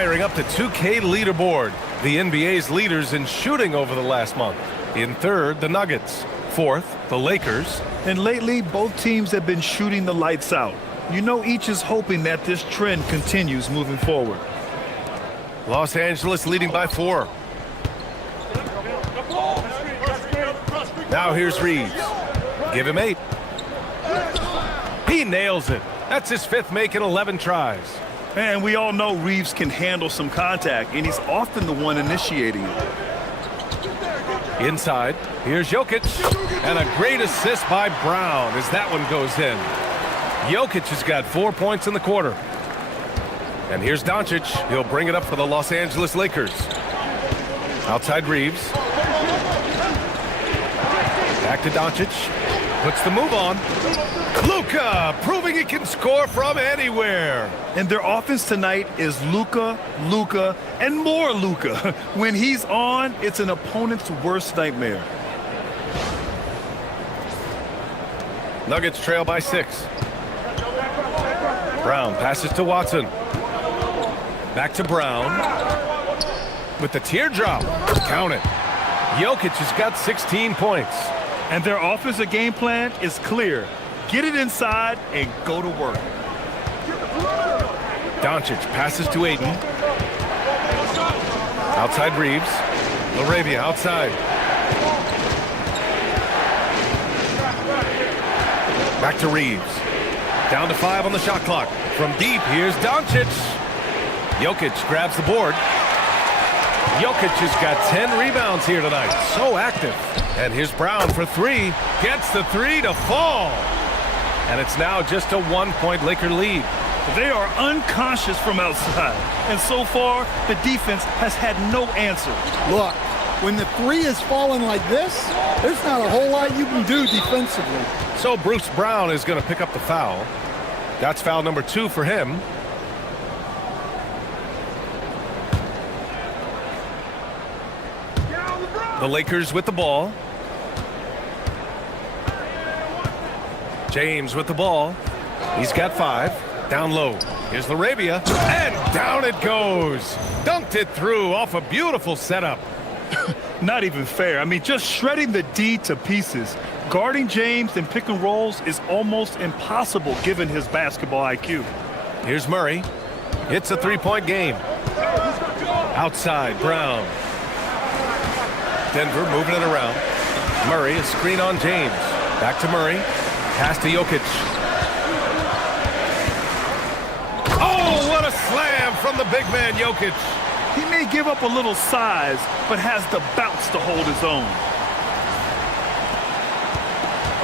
Firing up the 2K leaderboard. The NBA's leaders in shooting over the last month. In third, the Nuggets. Fourth, the Lakers. And lately, both teams have been shooting the lights out. You know, each is hoping that this trend continues moving forward. Los Angeles leading by 4. Now here's Reeves. Give him 8. He nails it. That's his 5th make in 11 tries. And we all know Reeves can handle some contact, and he's often the one initiating it. Inside, here's Jokic. And a great assist by Brown as that one goes in. Jokic has got 4 points in the quarter. And here's Doncic. He'll bring it up for the Los Angeles Lakers. Outside Reeves. Back to Doncic. Puts the move on. Luka proving he can score from anywhere. And their offense tonight is Luka, and more Luka. When he's on, it's an opponent's worst nightmare. Nuggets trail by 6. Brown passes to Watson. Back to Brown. With the teardrop. Count it. Jokic has got 16 points. And their offensive game plan is clear. Get it inside and go to work. Doncic passes to Ayton. Outside Reeves. LaRavia outside. Back to Reeves. Down to 5 on the shot clock. From deep, here's Doncic. Jokic grabs the board. Jokic has got 10 rebounds here tonight. So active. And here's Brown for 3. Gets the 3 to fall. And it's now just a 1-point Laker lead. They are unconscious from outside. And so far, the defense has had no answer. Look, when the 3 is falling like this, there's not a whole lot you can do defensively. So Bruce Brown is going to pick up the foul. That's foul number 2 for him. The Lakers with the ball. James with the ball. He's got 5. Down low. Here's LaRavia. And down it goes. Dunked it through off a beautiful setup. Not even fair. I mean, just shredding the D to pieces. Guarding James in pick and rolls is almost impossible given his basketball IQ. Here's Murray. It's a 3-point game. Outside, Brown. Denver moving it around. Murray, a screen on James. Back to Murray. Pass to Jokic. Oh, what a slam from the big man, Jokic. He may give up a little size, but has the bounce to hold his own.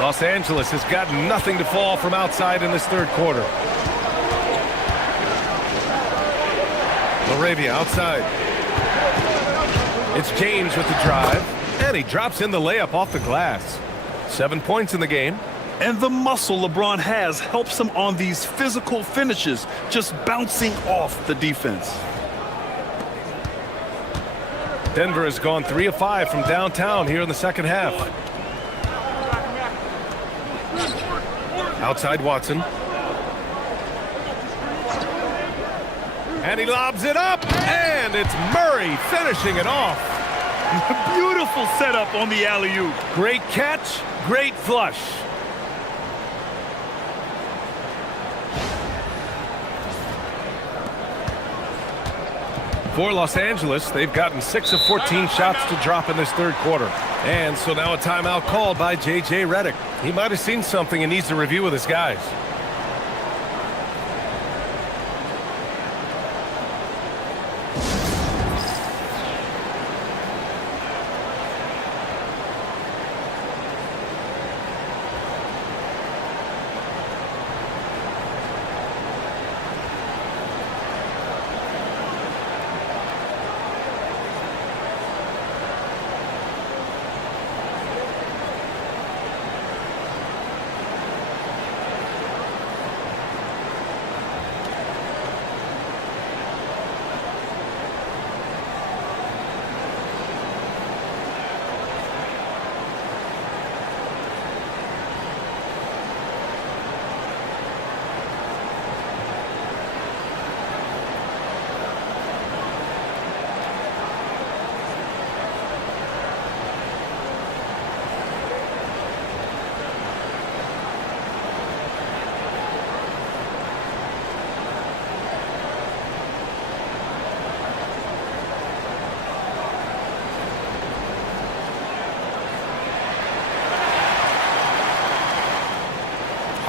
Los Angeles has got nothing to fall from outside in this third quarter. LaRavia outside. It's James with the drive, and he drops in the layup off the glass. 7 points in the game. And the muscle LeBron has helps him on these physical finishes, just bouncing off the defense. Denver has gone 3 of 5 from downtown here in the second half. Outside Watson. And he lobs it up, and it's Murray finishing it off. Beautiful setup on the alley-oop. Great catch, great flush. For Los Angeles, they've gotten 6 of 14 shots to drop in this third quarter. And so now a timeout called by J.J. Redick. He might have seen something and needs to review with his guys.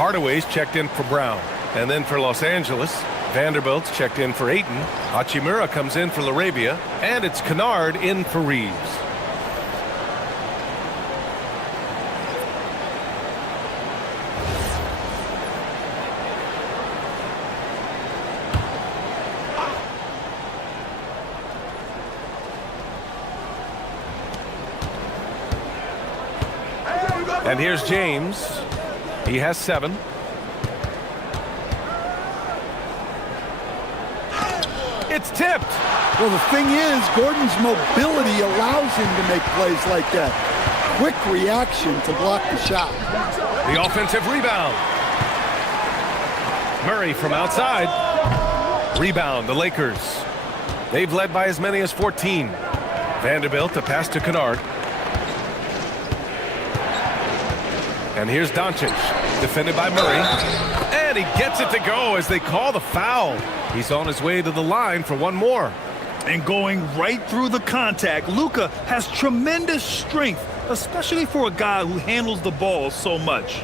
Hardaway's checked in for Brown. And then for Los Angeles, Vanderbilt's checked in for Ayton. Hachimura comes in for LaRavia. And it's Kennard in for Reeves. And here's James. He has 7. It's tipped. Well, the thing is, Gordon's mobility allows him to make plays like that. Quick reaction to block the shot. The offensive rebound. Murray from outside. Rebound, the Lakers. They've led by as many as 14. Vanderbilt, the pass to Kennard. And here's Doncic, defended by Murray. And he gets it to go as they call the foul. He's on his way to the line for one more. And going right through the contact, Luka has tremendous strength, especially for a guy who handles the ball so much.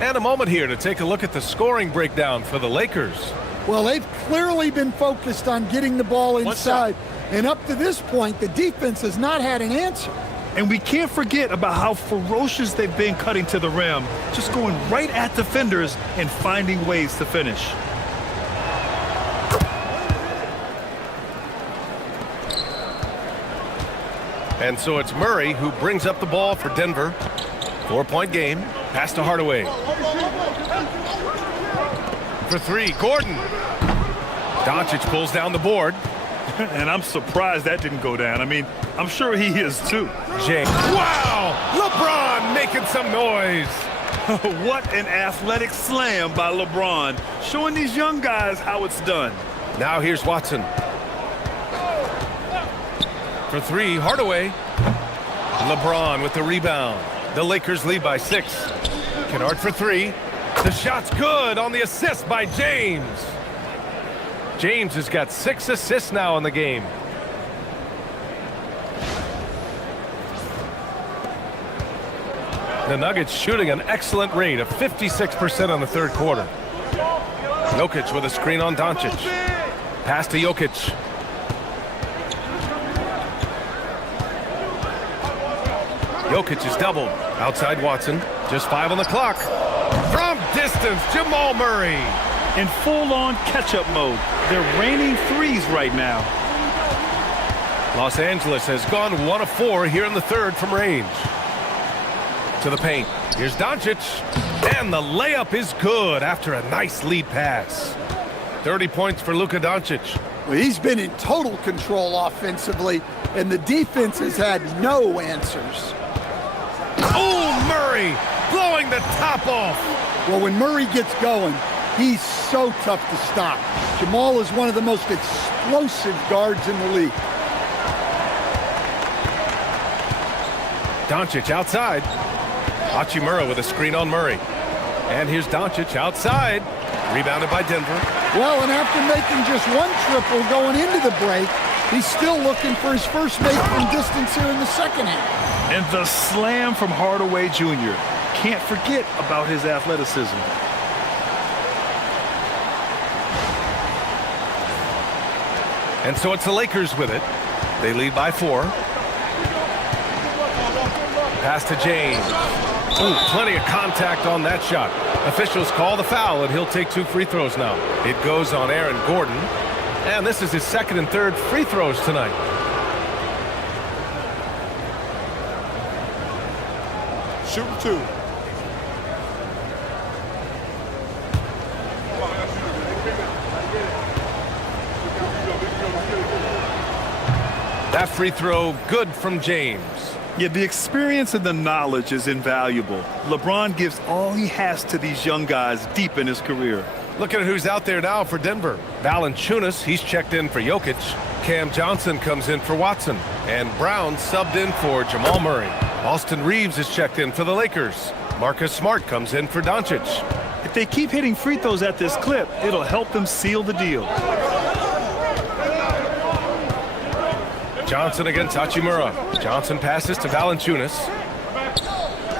And a moment here to take a look at the scoring breakdown for the Lakers. Well, they've clearly been focused on getting the ball inside. And up to this point, the defense has not had an answer. And we can't forget about how ferocious they've been cutting to the rim, just going right at defenders and finding ways to finish. And so it's Murray who brings up the ball for Denver. 4-point game. Pass to Hardaway. For 3, Gordon. Doncic pulls down the board. And I'm surprised that didn't go down. I mean, I'm sure he is too. James. Wow! LeBron making some noise. What an athletic slam by LeBron, showing these young guys how it's done. Now here's Watson. For 3, Hardaway. LeBron with the rebound. The Lakers lead by 6. Kennard for 3. The shot's good on the assist by James. James has got 6 assists now in the game. The Nuggets shooting an excellent rate of 56% in the third quarter. Jokic with a screen on Doncic. Pass to Jokic. Jokic is doubled. Outside Watson. Just 5 on the clock. From distance, Jamal Murray. In full-on catch-up mode. They're raining threes right now. Los Angeles has gone 1 of 4 here in the third from range. To the paint. Here's Doncic. And the layup is good after a nice lead pass. 30 points for Luka Doncic. Well, he's been in total control offensively, and the defense has had no answers. Oh, Murray blowing the top off. Well, when Murray gets going, he's so tough to stop. Jamal is one of the most explosive guards in the league. Doncic outside. Hachimura with a screen on Murray. And here's Doncic outside. Rebounded by Denver. Well, and after making just 1 triple going into the break, he's still looking for his first make from distance here in the second half. And the slam from Hardaway Jr. Can't forget about his athleticism. And so it's the Lakers with it. They lead by 4. Pass to James. Ooh, plenty of contact on that shot. Officials call the foul, and he'll take 2 free throws now. It goes on Aaron Gordon. And this is his 2nd and 3rd free throws tonight. Shooting 2. That free throw good from James. Yeah, the experience and the knowledge is invaluable. LeBron gives all he has to these young guys deep in his career. Look at who's out there now for Denver. Valanciunas, he's checked in for Jokic. Cam Johnson comes in for Watson. And Brown subbed in for Jamal Murray. Austin Reeves is checked in for the Lakers. Marcus Smart comes in for Doncic. If they keep hitting free throws at this clip, it'll help them seal the deal. Johnson against Hachimura. Johnson passes to Valanciunas.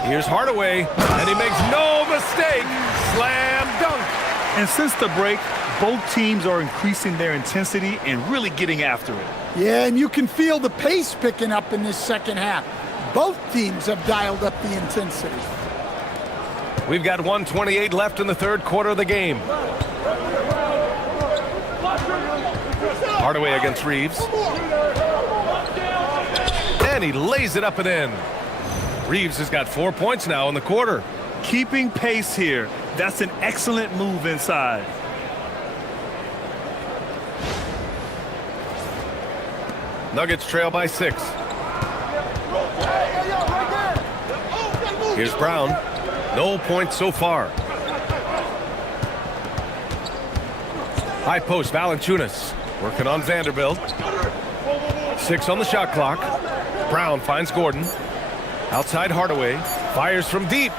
Here's Hardaway, and he makes no mistake. Slam dunk. And since the break, both teams are increasing their intensity and really getting after it. Yeah, and you can feel the pace picking up in this second half. Both teams have dialed up the intensity. We've got 1:28 left in the third quarter of the game. Hardaway against Reeves. And he lays it up and in. Reeves has got 4 points now in the quarter. Keeping pace here. That's an excellent move inside. Nuggets trail by 6. Here's Brown. No points so far. High post, Valanciunas working on Vanderbilt. 6 on the shot clock. Brown finds Gordon. Outside Hardaway. Fires from deep.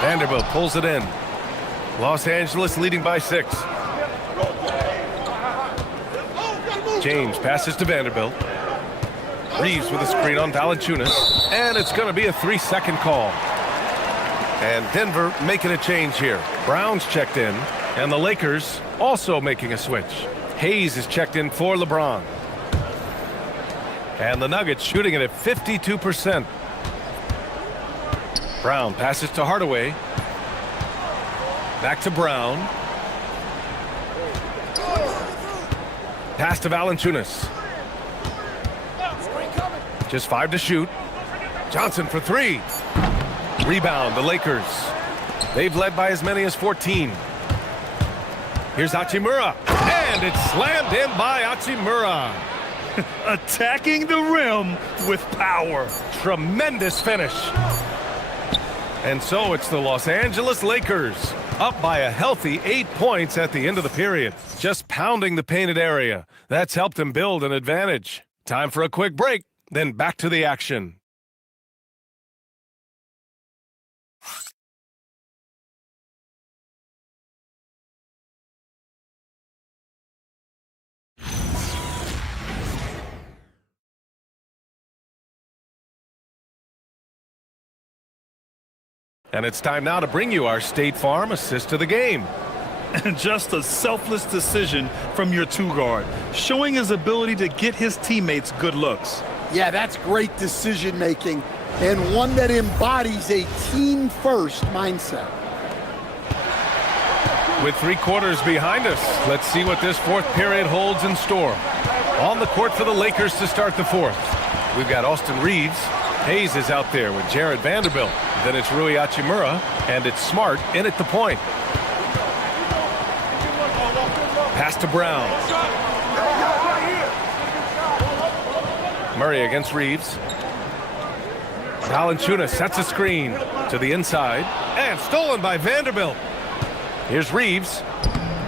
Vanderbilt pulls it in. Los Angeles leading by 6. James passes to Vanderbilt. Reeves with a screen on Valanciunas. And it's going to be a 3-second call. And Denver making a change here. Brown's checked in. And the Lakers also making a switch. Hayes is checked in for LeBron. And the Nuggets shooting it at 52%. Brown passes to Hardaway. Back to Brown. Pass to Valanciunas. Just 5 to shoot. Johnson for 3. Rebound, the Lakers. They've led by as many as 14. Here's Hachimura. And it's slammed in by Hachimura. Attacking the rim with power. Tremendous finish. And so it's the Los Angeles Lakers up by a healthy 8 points at the end of the period. Just pounding the painted area. That's helped them build an advantage. Time for a quick break, then back to the action. And it's time now to bring you our State Farm assist to the game. And just a selfless decision from your two-guard, showing his ability to get his teammates good looks. Yeah, that's great decision-making, and one that embodies a team-first mindset. With 3 quarters behind us, let's see what this fourth period holds in store. On the court for the Lakers to start the fourth. We've got Austin Reeves. Hayes is out there with Jared Vanderbilt. Then it's Rui Hachimura, and it's Smart in at the point. Pass to Brown. Murray against Reeves. Valanciunas sets a screen to the inside, and stolen by Vanderbilt. Here's Reeves.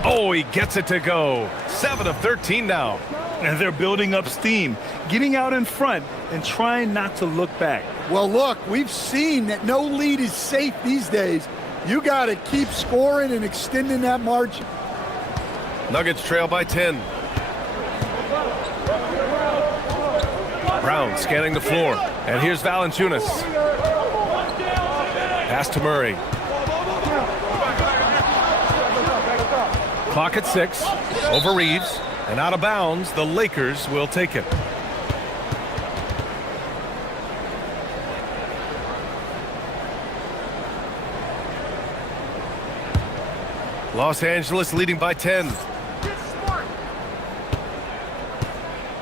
Oh, he gets it to go. 7 of 13 now. And they're building up steam, getting out in front and trying not to look back. Well, look, we've seen that no lead is safe these days. You got to keep scoring and extending that margin. Nuggets trail by 10. Brown scanning the floor. And here's Valanciunas. Pass to Murray. Clock at 6. Over Reeves. And out of bounds, the Lakers will take it. Los Angeles leading by 10.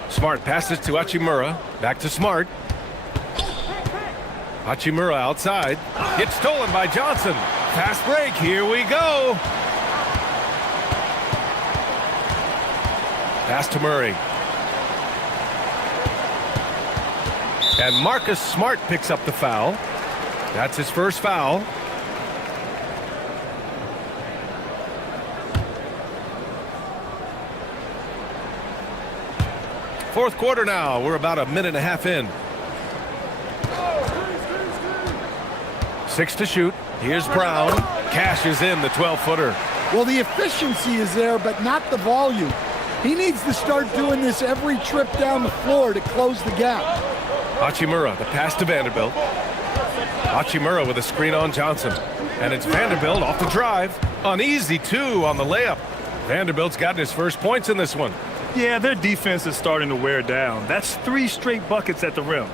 Smart passes to Hachimura. Back to Smart. Hachimura outside. It's stolen by Johnson. Fast break. Here we go. Pass to Murray. And Marcus Smart picks up the foul. That's his first foul. Fourth quarter now. We're about a minute and a half in. 6 to shoot. Here's Brown. Cashes in the 12-footer. Well, the efficiency is there, but not the volume. He needs to start doing this every trip down the floor to close the gap. Hachimura, the pass to Vanderbilt. Hachimura with a screen on Johnson. And it's Vanderbilt off the drive. An easy 2 on the layup. Vanderbilt's gotten his first points in this one. Yeah, their defense is starting to wear down. That's 3 straight buckets at the rim.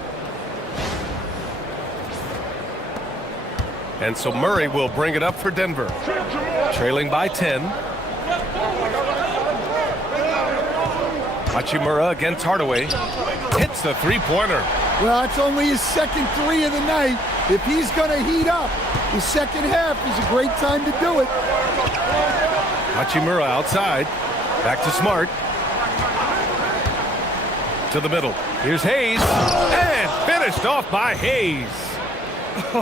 And so Murray will bring it up for Denver. Trailing by 10. Hachimura against Hardaway. Hits the three-pointer. Well, it's only his second 3 of the night. If he's going to heat up, the second half is a great time to do it. Hachimura outside. Back to Smart. To the middle. Here's Hayes. And finished off by Hayes.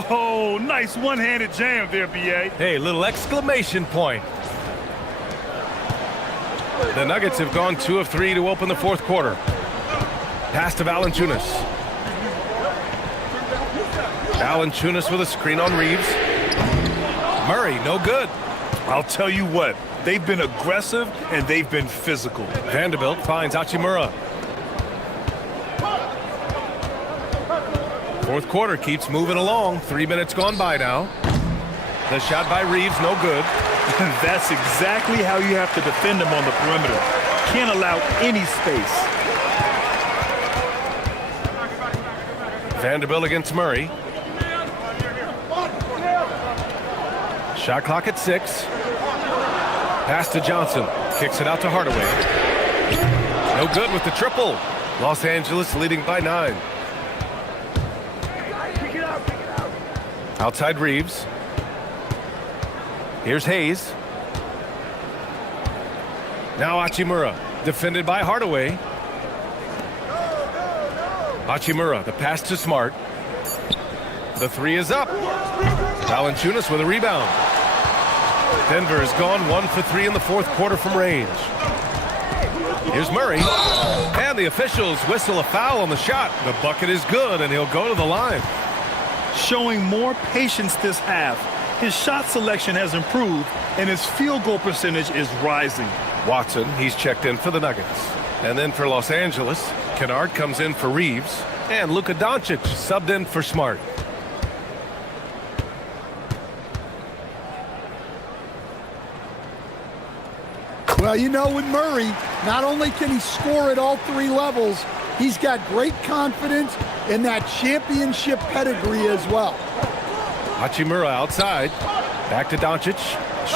Oh, nice one-handed jam there, B.A. Hey, little exclamation point. The Nuggets have gone 2 of 3 to open the fourth quarter. Pass to Valanciunas. Valanciunas with a screen on Reeves. Murray, no good. I'll tell you what, they've been aggressive and they've been physical. Vanderbilt finds Hachimura. Fourth quarter keeps moving along. 3 minutes gone by now. The shot by Reeves, no good. That's exactly how you have to defend him on the perimeter. Can't allow any space. Vanderbilt against Murray. Shot clock at 6. Pass to Johnson. Kicks it out to Hardaway. No good with the triple. Los Angeles leading by 9. Outside Reeves. Here's Hayes. Now Hachimura, defended by Hardaway. Hachimura, the pass to Smart. The 3 is up. Valanciunas with a rebound. Denver has gone 1 for 3 in the fourth quarter from range. Here's Murray. And the officials whistle a foul on the shot. The bucket is good, and he'll go to the line. Showing more patience this half. His shot selection has improved, and his field goal percentage is rising. Watson, he's checked in for the Nuggets. And then for Los Angeles, Kennard comes in for Reeves. And Luka Doncic subbed in for Smart. Well, you know, with Murray, not only can he score at all 3 levels, he's got great confidence and that championship pedigree as well. Hachimura outside. Back to Doncic.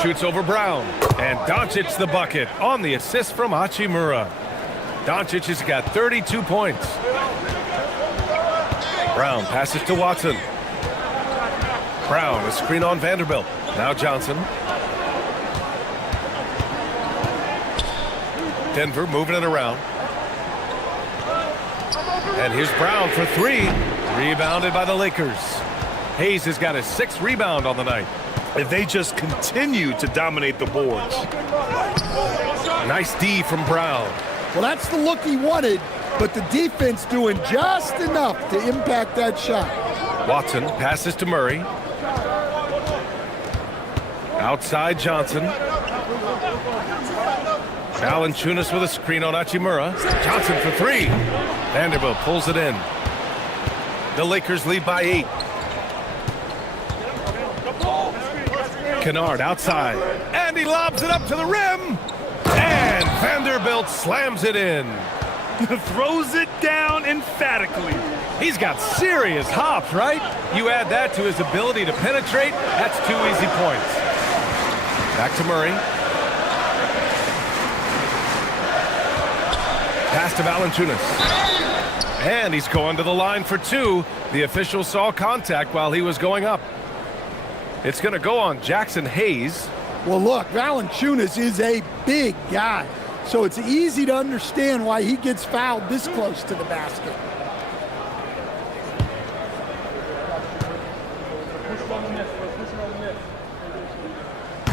Shoots over Brown. And Doncic the bucket on the assist from Hachimura. Doncic has got 32 points. Brown passes to Watson. Brown, a screen on Vanderbilt. Now Johnson. Denver moving it around. And here's Brown for 3. Rebounded by the Lakers. Hayes has got his 6th rebound on the night. And they just continue to dominate the boards. Nice D from Brown. Well, that's the look he wanted, but the defense doing just enough to impact that shot. Watson passes to Murray. Outside Johnson. Valanciunas with a screen on Hachimura. Johnson for 3. Vanderbilt pulls it in. The Lakers lead by 8. Kennard outside. And he lobs it up to the rim. And Vanderbilt slams it in. Throws it down emphatically. He's got serious hops, right? You add that to his ability to penetrate, that's 2 easy points. Back to Murray. Pass to Valanciunas. And he's going to the line for 2. The official saw contact while he was going up. It's going to go on Jackson Hayes. Well, look, Valanciunas is a big guy, so it's easy to understand why he gets fouled this close to the basket.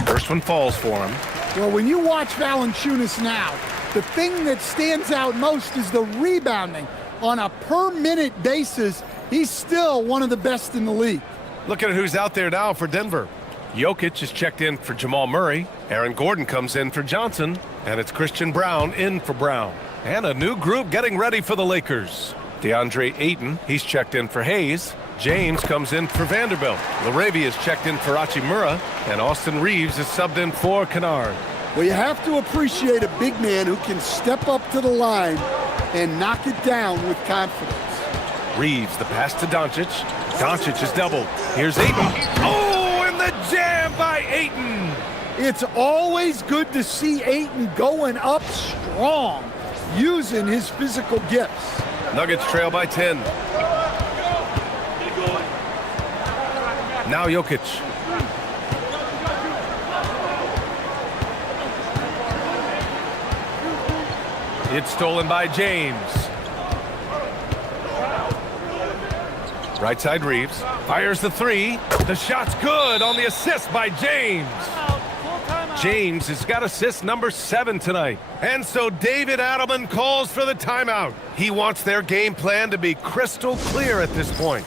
First one falls for him. Well, when you watch Valanciunas now, the thing that stands out most is the rebounding. On a per-minute basis, he's still one of the best in the league. Look at who's out there now for Denver. Jokic is checked in for Jamal Murray. Aaron Gordon comes in for Johnson. And it's Christian Brown in for Brown. And a new group getting ready for the Lakers. DeAndre Ayton, he's checked in for Hayes. James comes in for Vanderbilt. Laravia is checked in for Hachimura, and Austin Reeves is subbed in for Kennard. Well, you have to appreciate a big man who can step up to the line and knock it down with confidence. Reeves, the pass to Doncic. Doncic is doubled. Here's Ayton. Oh, and the jam by Ayton. It's always good to see Ayton going up strong, using his physical gifts. Nuggets trail by 10. Now Jokic. It's stolen by James. Right side Reeves. Fires the three. The shot's good on the assist by James. James has got assist number 7 tonight. And so David Adelman calls for the timeout. He wants their game plan to be crystal clear at this point.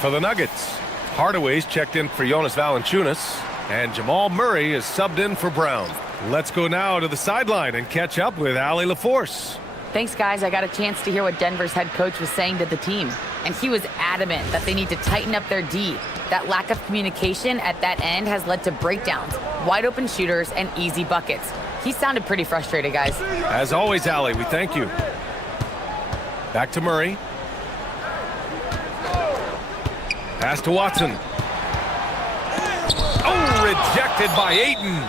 For the Nuggets, Hardaway's checked in for Jonas Valanciunas, and Jamal Murray is subbed in for Brown. Let's go now to the sideline and catch up with Allie LaForce. Thanks, guys. I got a chance to hear what Denver's head coach was saying to the team, and he was adamant that they need to tighten up their D. That lack of communication at that end has led to breakdowns, wide open shooters, and easy buckets. He sounded pretty frustrated, guys. As always, Allie, we thank you. Back to Murray. Pass to Watson. Oh, rejected by Ayton.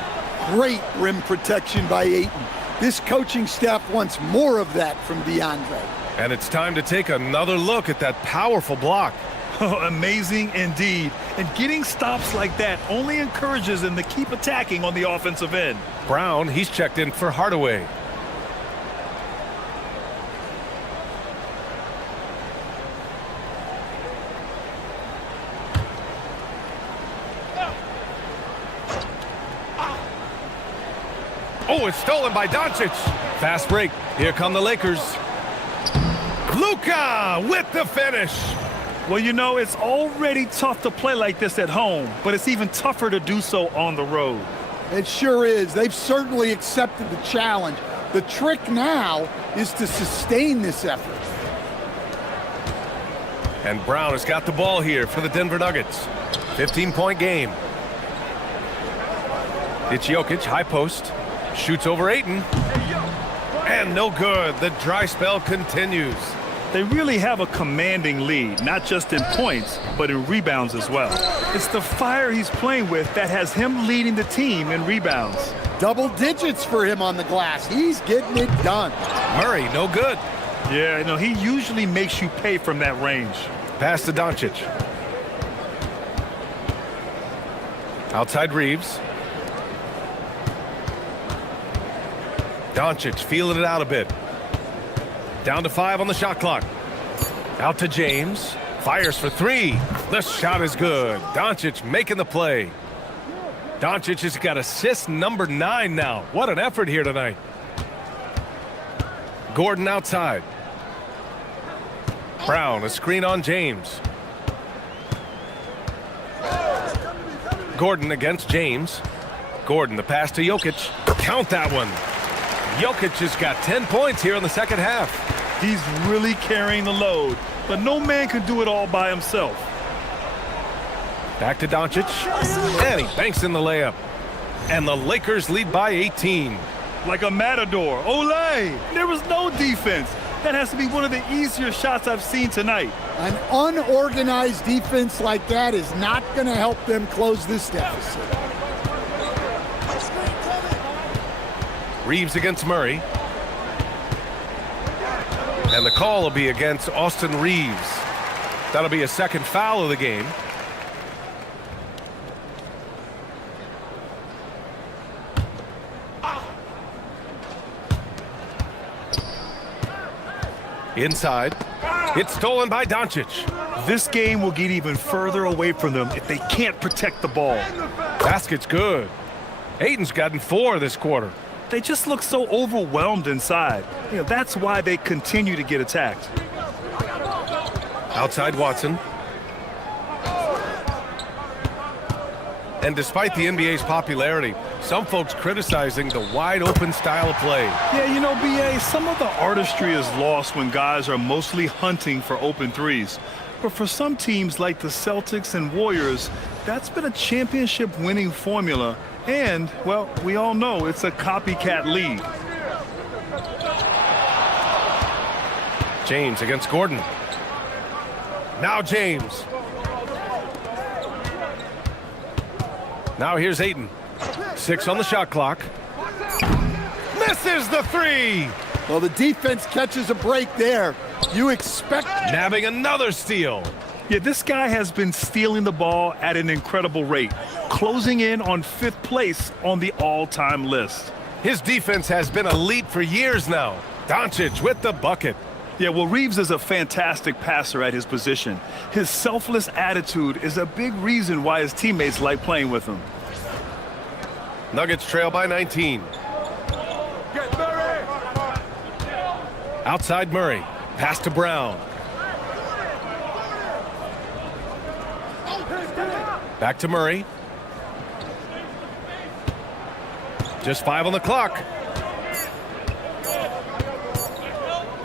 Great rim protection by Ayton. This coaching staff wants more of that from DeAndre. And it's time to take another look at that powerful block. Oh, amazing indeed. And getting stops like that only encourages them to keep attacking on the offensive end. Brown, he's checked in for Hardaway. Oh, it's stolen by Doncic. Fast break. Here come the Lakers. Luka with the finish. Well, you know, it's already tough to play like this at home, but it's even tougher to do so on the road. It sure is. They've certainly accepted the challenge. The trick now is to sustain this effort. And Brown has got the ball here for the Denver Nuggets. 15-point game. It's Jokic, high post. Shoots over Ayton. And no good. The dry spell continues. They really have a commanding lead, not just in points, but in rebounds as well. It's the fire he's playing with that has him leading the team in rebounds. Double digits for him on the glass. He's getting it done. Murray, no good. Yeah, no, he usually makes you pay from that range. Pass to Doncic. Outside Reeves. Doncic feeling it out a bit. Down to 5 on the shot clock. Out to James. Fires for 3. The shot is good. Doncic making the play. Doncic has got assist number 9 now. What an effort here tonight. Gordon outside. Brown, a screen on James. Gordon against James. Gordon, the pass to Jokic. Count that one. Jokic has got 10 points here in the second half. He's really carrying the load, but no man can do it all by himself. Back to Doncic, and he banks in the layup. And the Lakers lead by 18. like a matador. Olay! There was no defense. That has to be one of the easier shots I've seen tonight. An unorganized defense like that is not going to help them close this deficit. Reeves against Murray. And the call will be against Austin Reeves. That'll be a second foul of the game. Inside. It's stolen by Doncic. This game will get even further away from them if they can't protect the ball. Basket's good. Ayton's gotten 4 this quarter. They just look so overwhelmed inside. That's why they continue to get attacked. Outside Watson. And despite the NBA's popularity, some folks criticizing the wide-open style of play. Yeah, BA, some of the artistry is lost when guys are mostly hunting for open threes. But for some teams like the Celtics and Warriors, that's been a championship-winning formula. And, well, we all know it's a copycat league. James against Gordon. Now James. Now here's Ayton. 6 on the shot clock. Misses the 3. Well, the defense catches a break there. You expect... Nabbing another steal. Yeah, this guy has been stealing the ball at an incredible rate, closing in on 5th place on the all-time list. His defense has been elite for years now. Doncic with the bucket. Yeah, well, Reeves is a fantastic passer at his position. His selfless attitude is a big reason why his teammates like playing with him. Nuggets trail by 19. Outside Murray. Pass to Brown. Back to Murray. Just 5 on the clock.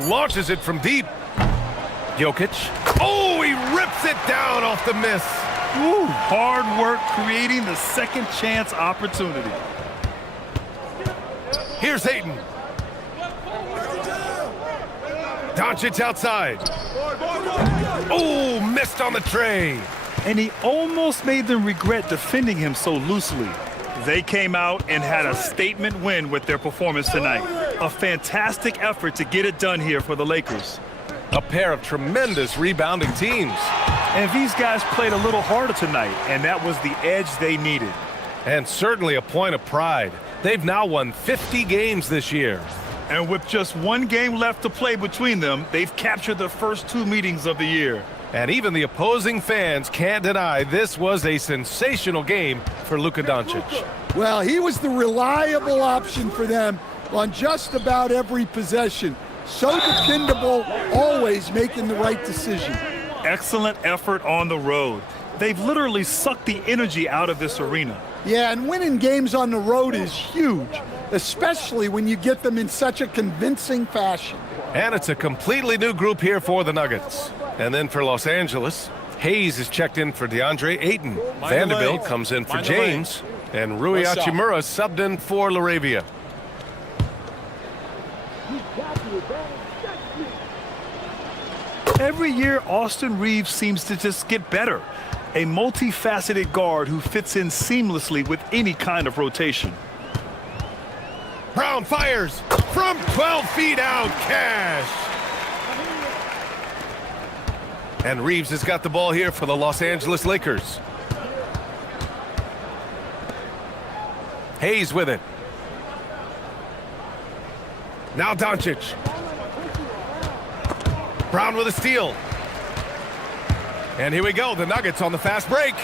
Launches it from deep. Jokic. Oh, he rips it down off the miss. Ooh, hard work creating the second chance opportunity. Here's Ayton. Doncic outside. Oh, missed on the tray. And he almost made them regret defending him so loosely. They came out and had a statement win with their performance tonight. A fantastic effort to get it done here for the Lakers. A pair of tremendous rebounding teams. And these guys played a little harder tonight, and that was the edge they needed. And certainly a point of pride. They've now won 50 games this year. And with just 1 game left to play between them, they've captured the first 2 meetings of the year. And even the opposing fans can't deny this was a sensational game for Luka Doncic. Well, he was the reliable option for them on just about every possession. So dependable, always making the right decision. Excellent effort on the road. They've literally sucked the energy out of this arena. Yeah, and winning games on the road is huge, especially when you get them in such a convincing fashion. And it's a completely new group here for the Nuggets. And then for Los Angeles, Hayes is checked in for DeAndre Ayton. Vanderbilt comes in for James. And Rui Hachimura subbed in for Laravia. Every year, Austin Reeves seems to just get better. A multifaceted guard who fits in seamlessly with any kind of rotation. Brown fires from 12 feet out. Cash. And Reeves has got the ball here for the Los Angeles Lakers. Hayes with it. Now Doncic. Brown with a steal. And here we go, the Nuggets on the fast break.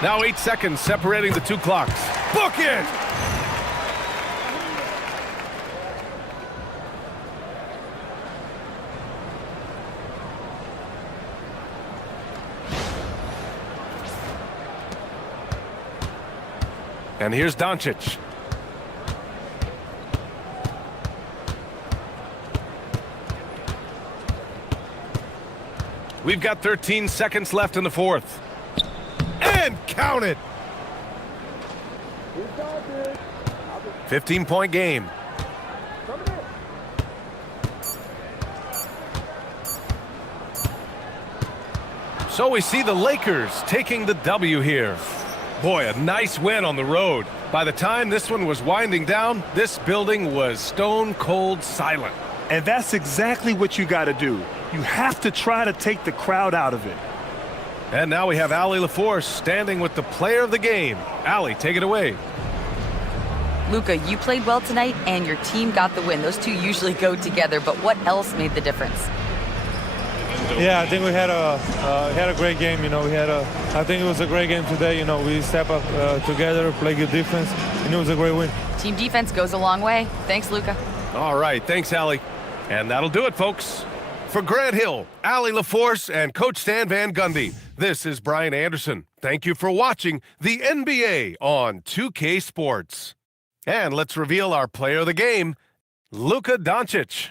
Now 8 seconds separating the 2 clocks. Book it! And here's Doncic. We've got 13 seconds left in the 4th. And count it! 15-point game. So we see the Lakers taking the W here. Boy, a nice win on the road. By the time this one was winding down, this building was stone cold silent. And that's exactly what you got to do. You have to try to take the crowd out of it. And now we have Allie LaForce standing with the player of the game. Allie, take it away. Luka, you played well tonight, and your team got the win. Those two usually go together, but what else made the difference? Yeah, I think we had a great game. I think it was a great game today. We step up together, play good defense, and it was a great win. Team defense goes a long way. Thanks, Luka. All right, thanks, Allie. And that'll do it, folks. For Grant Hill, Allie LaForce, and Coach Stan Van Gundy, this is Brian Anderson. Thank you for watching the NBA on 2K Sports. And let's reveal our player of the game, Luka Doncic.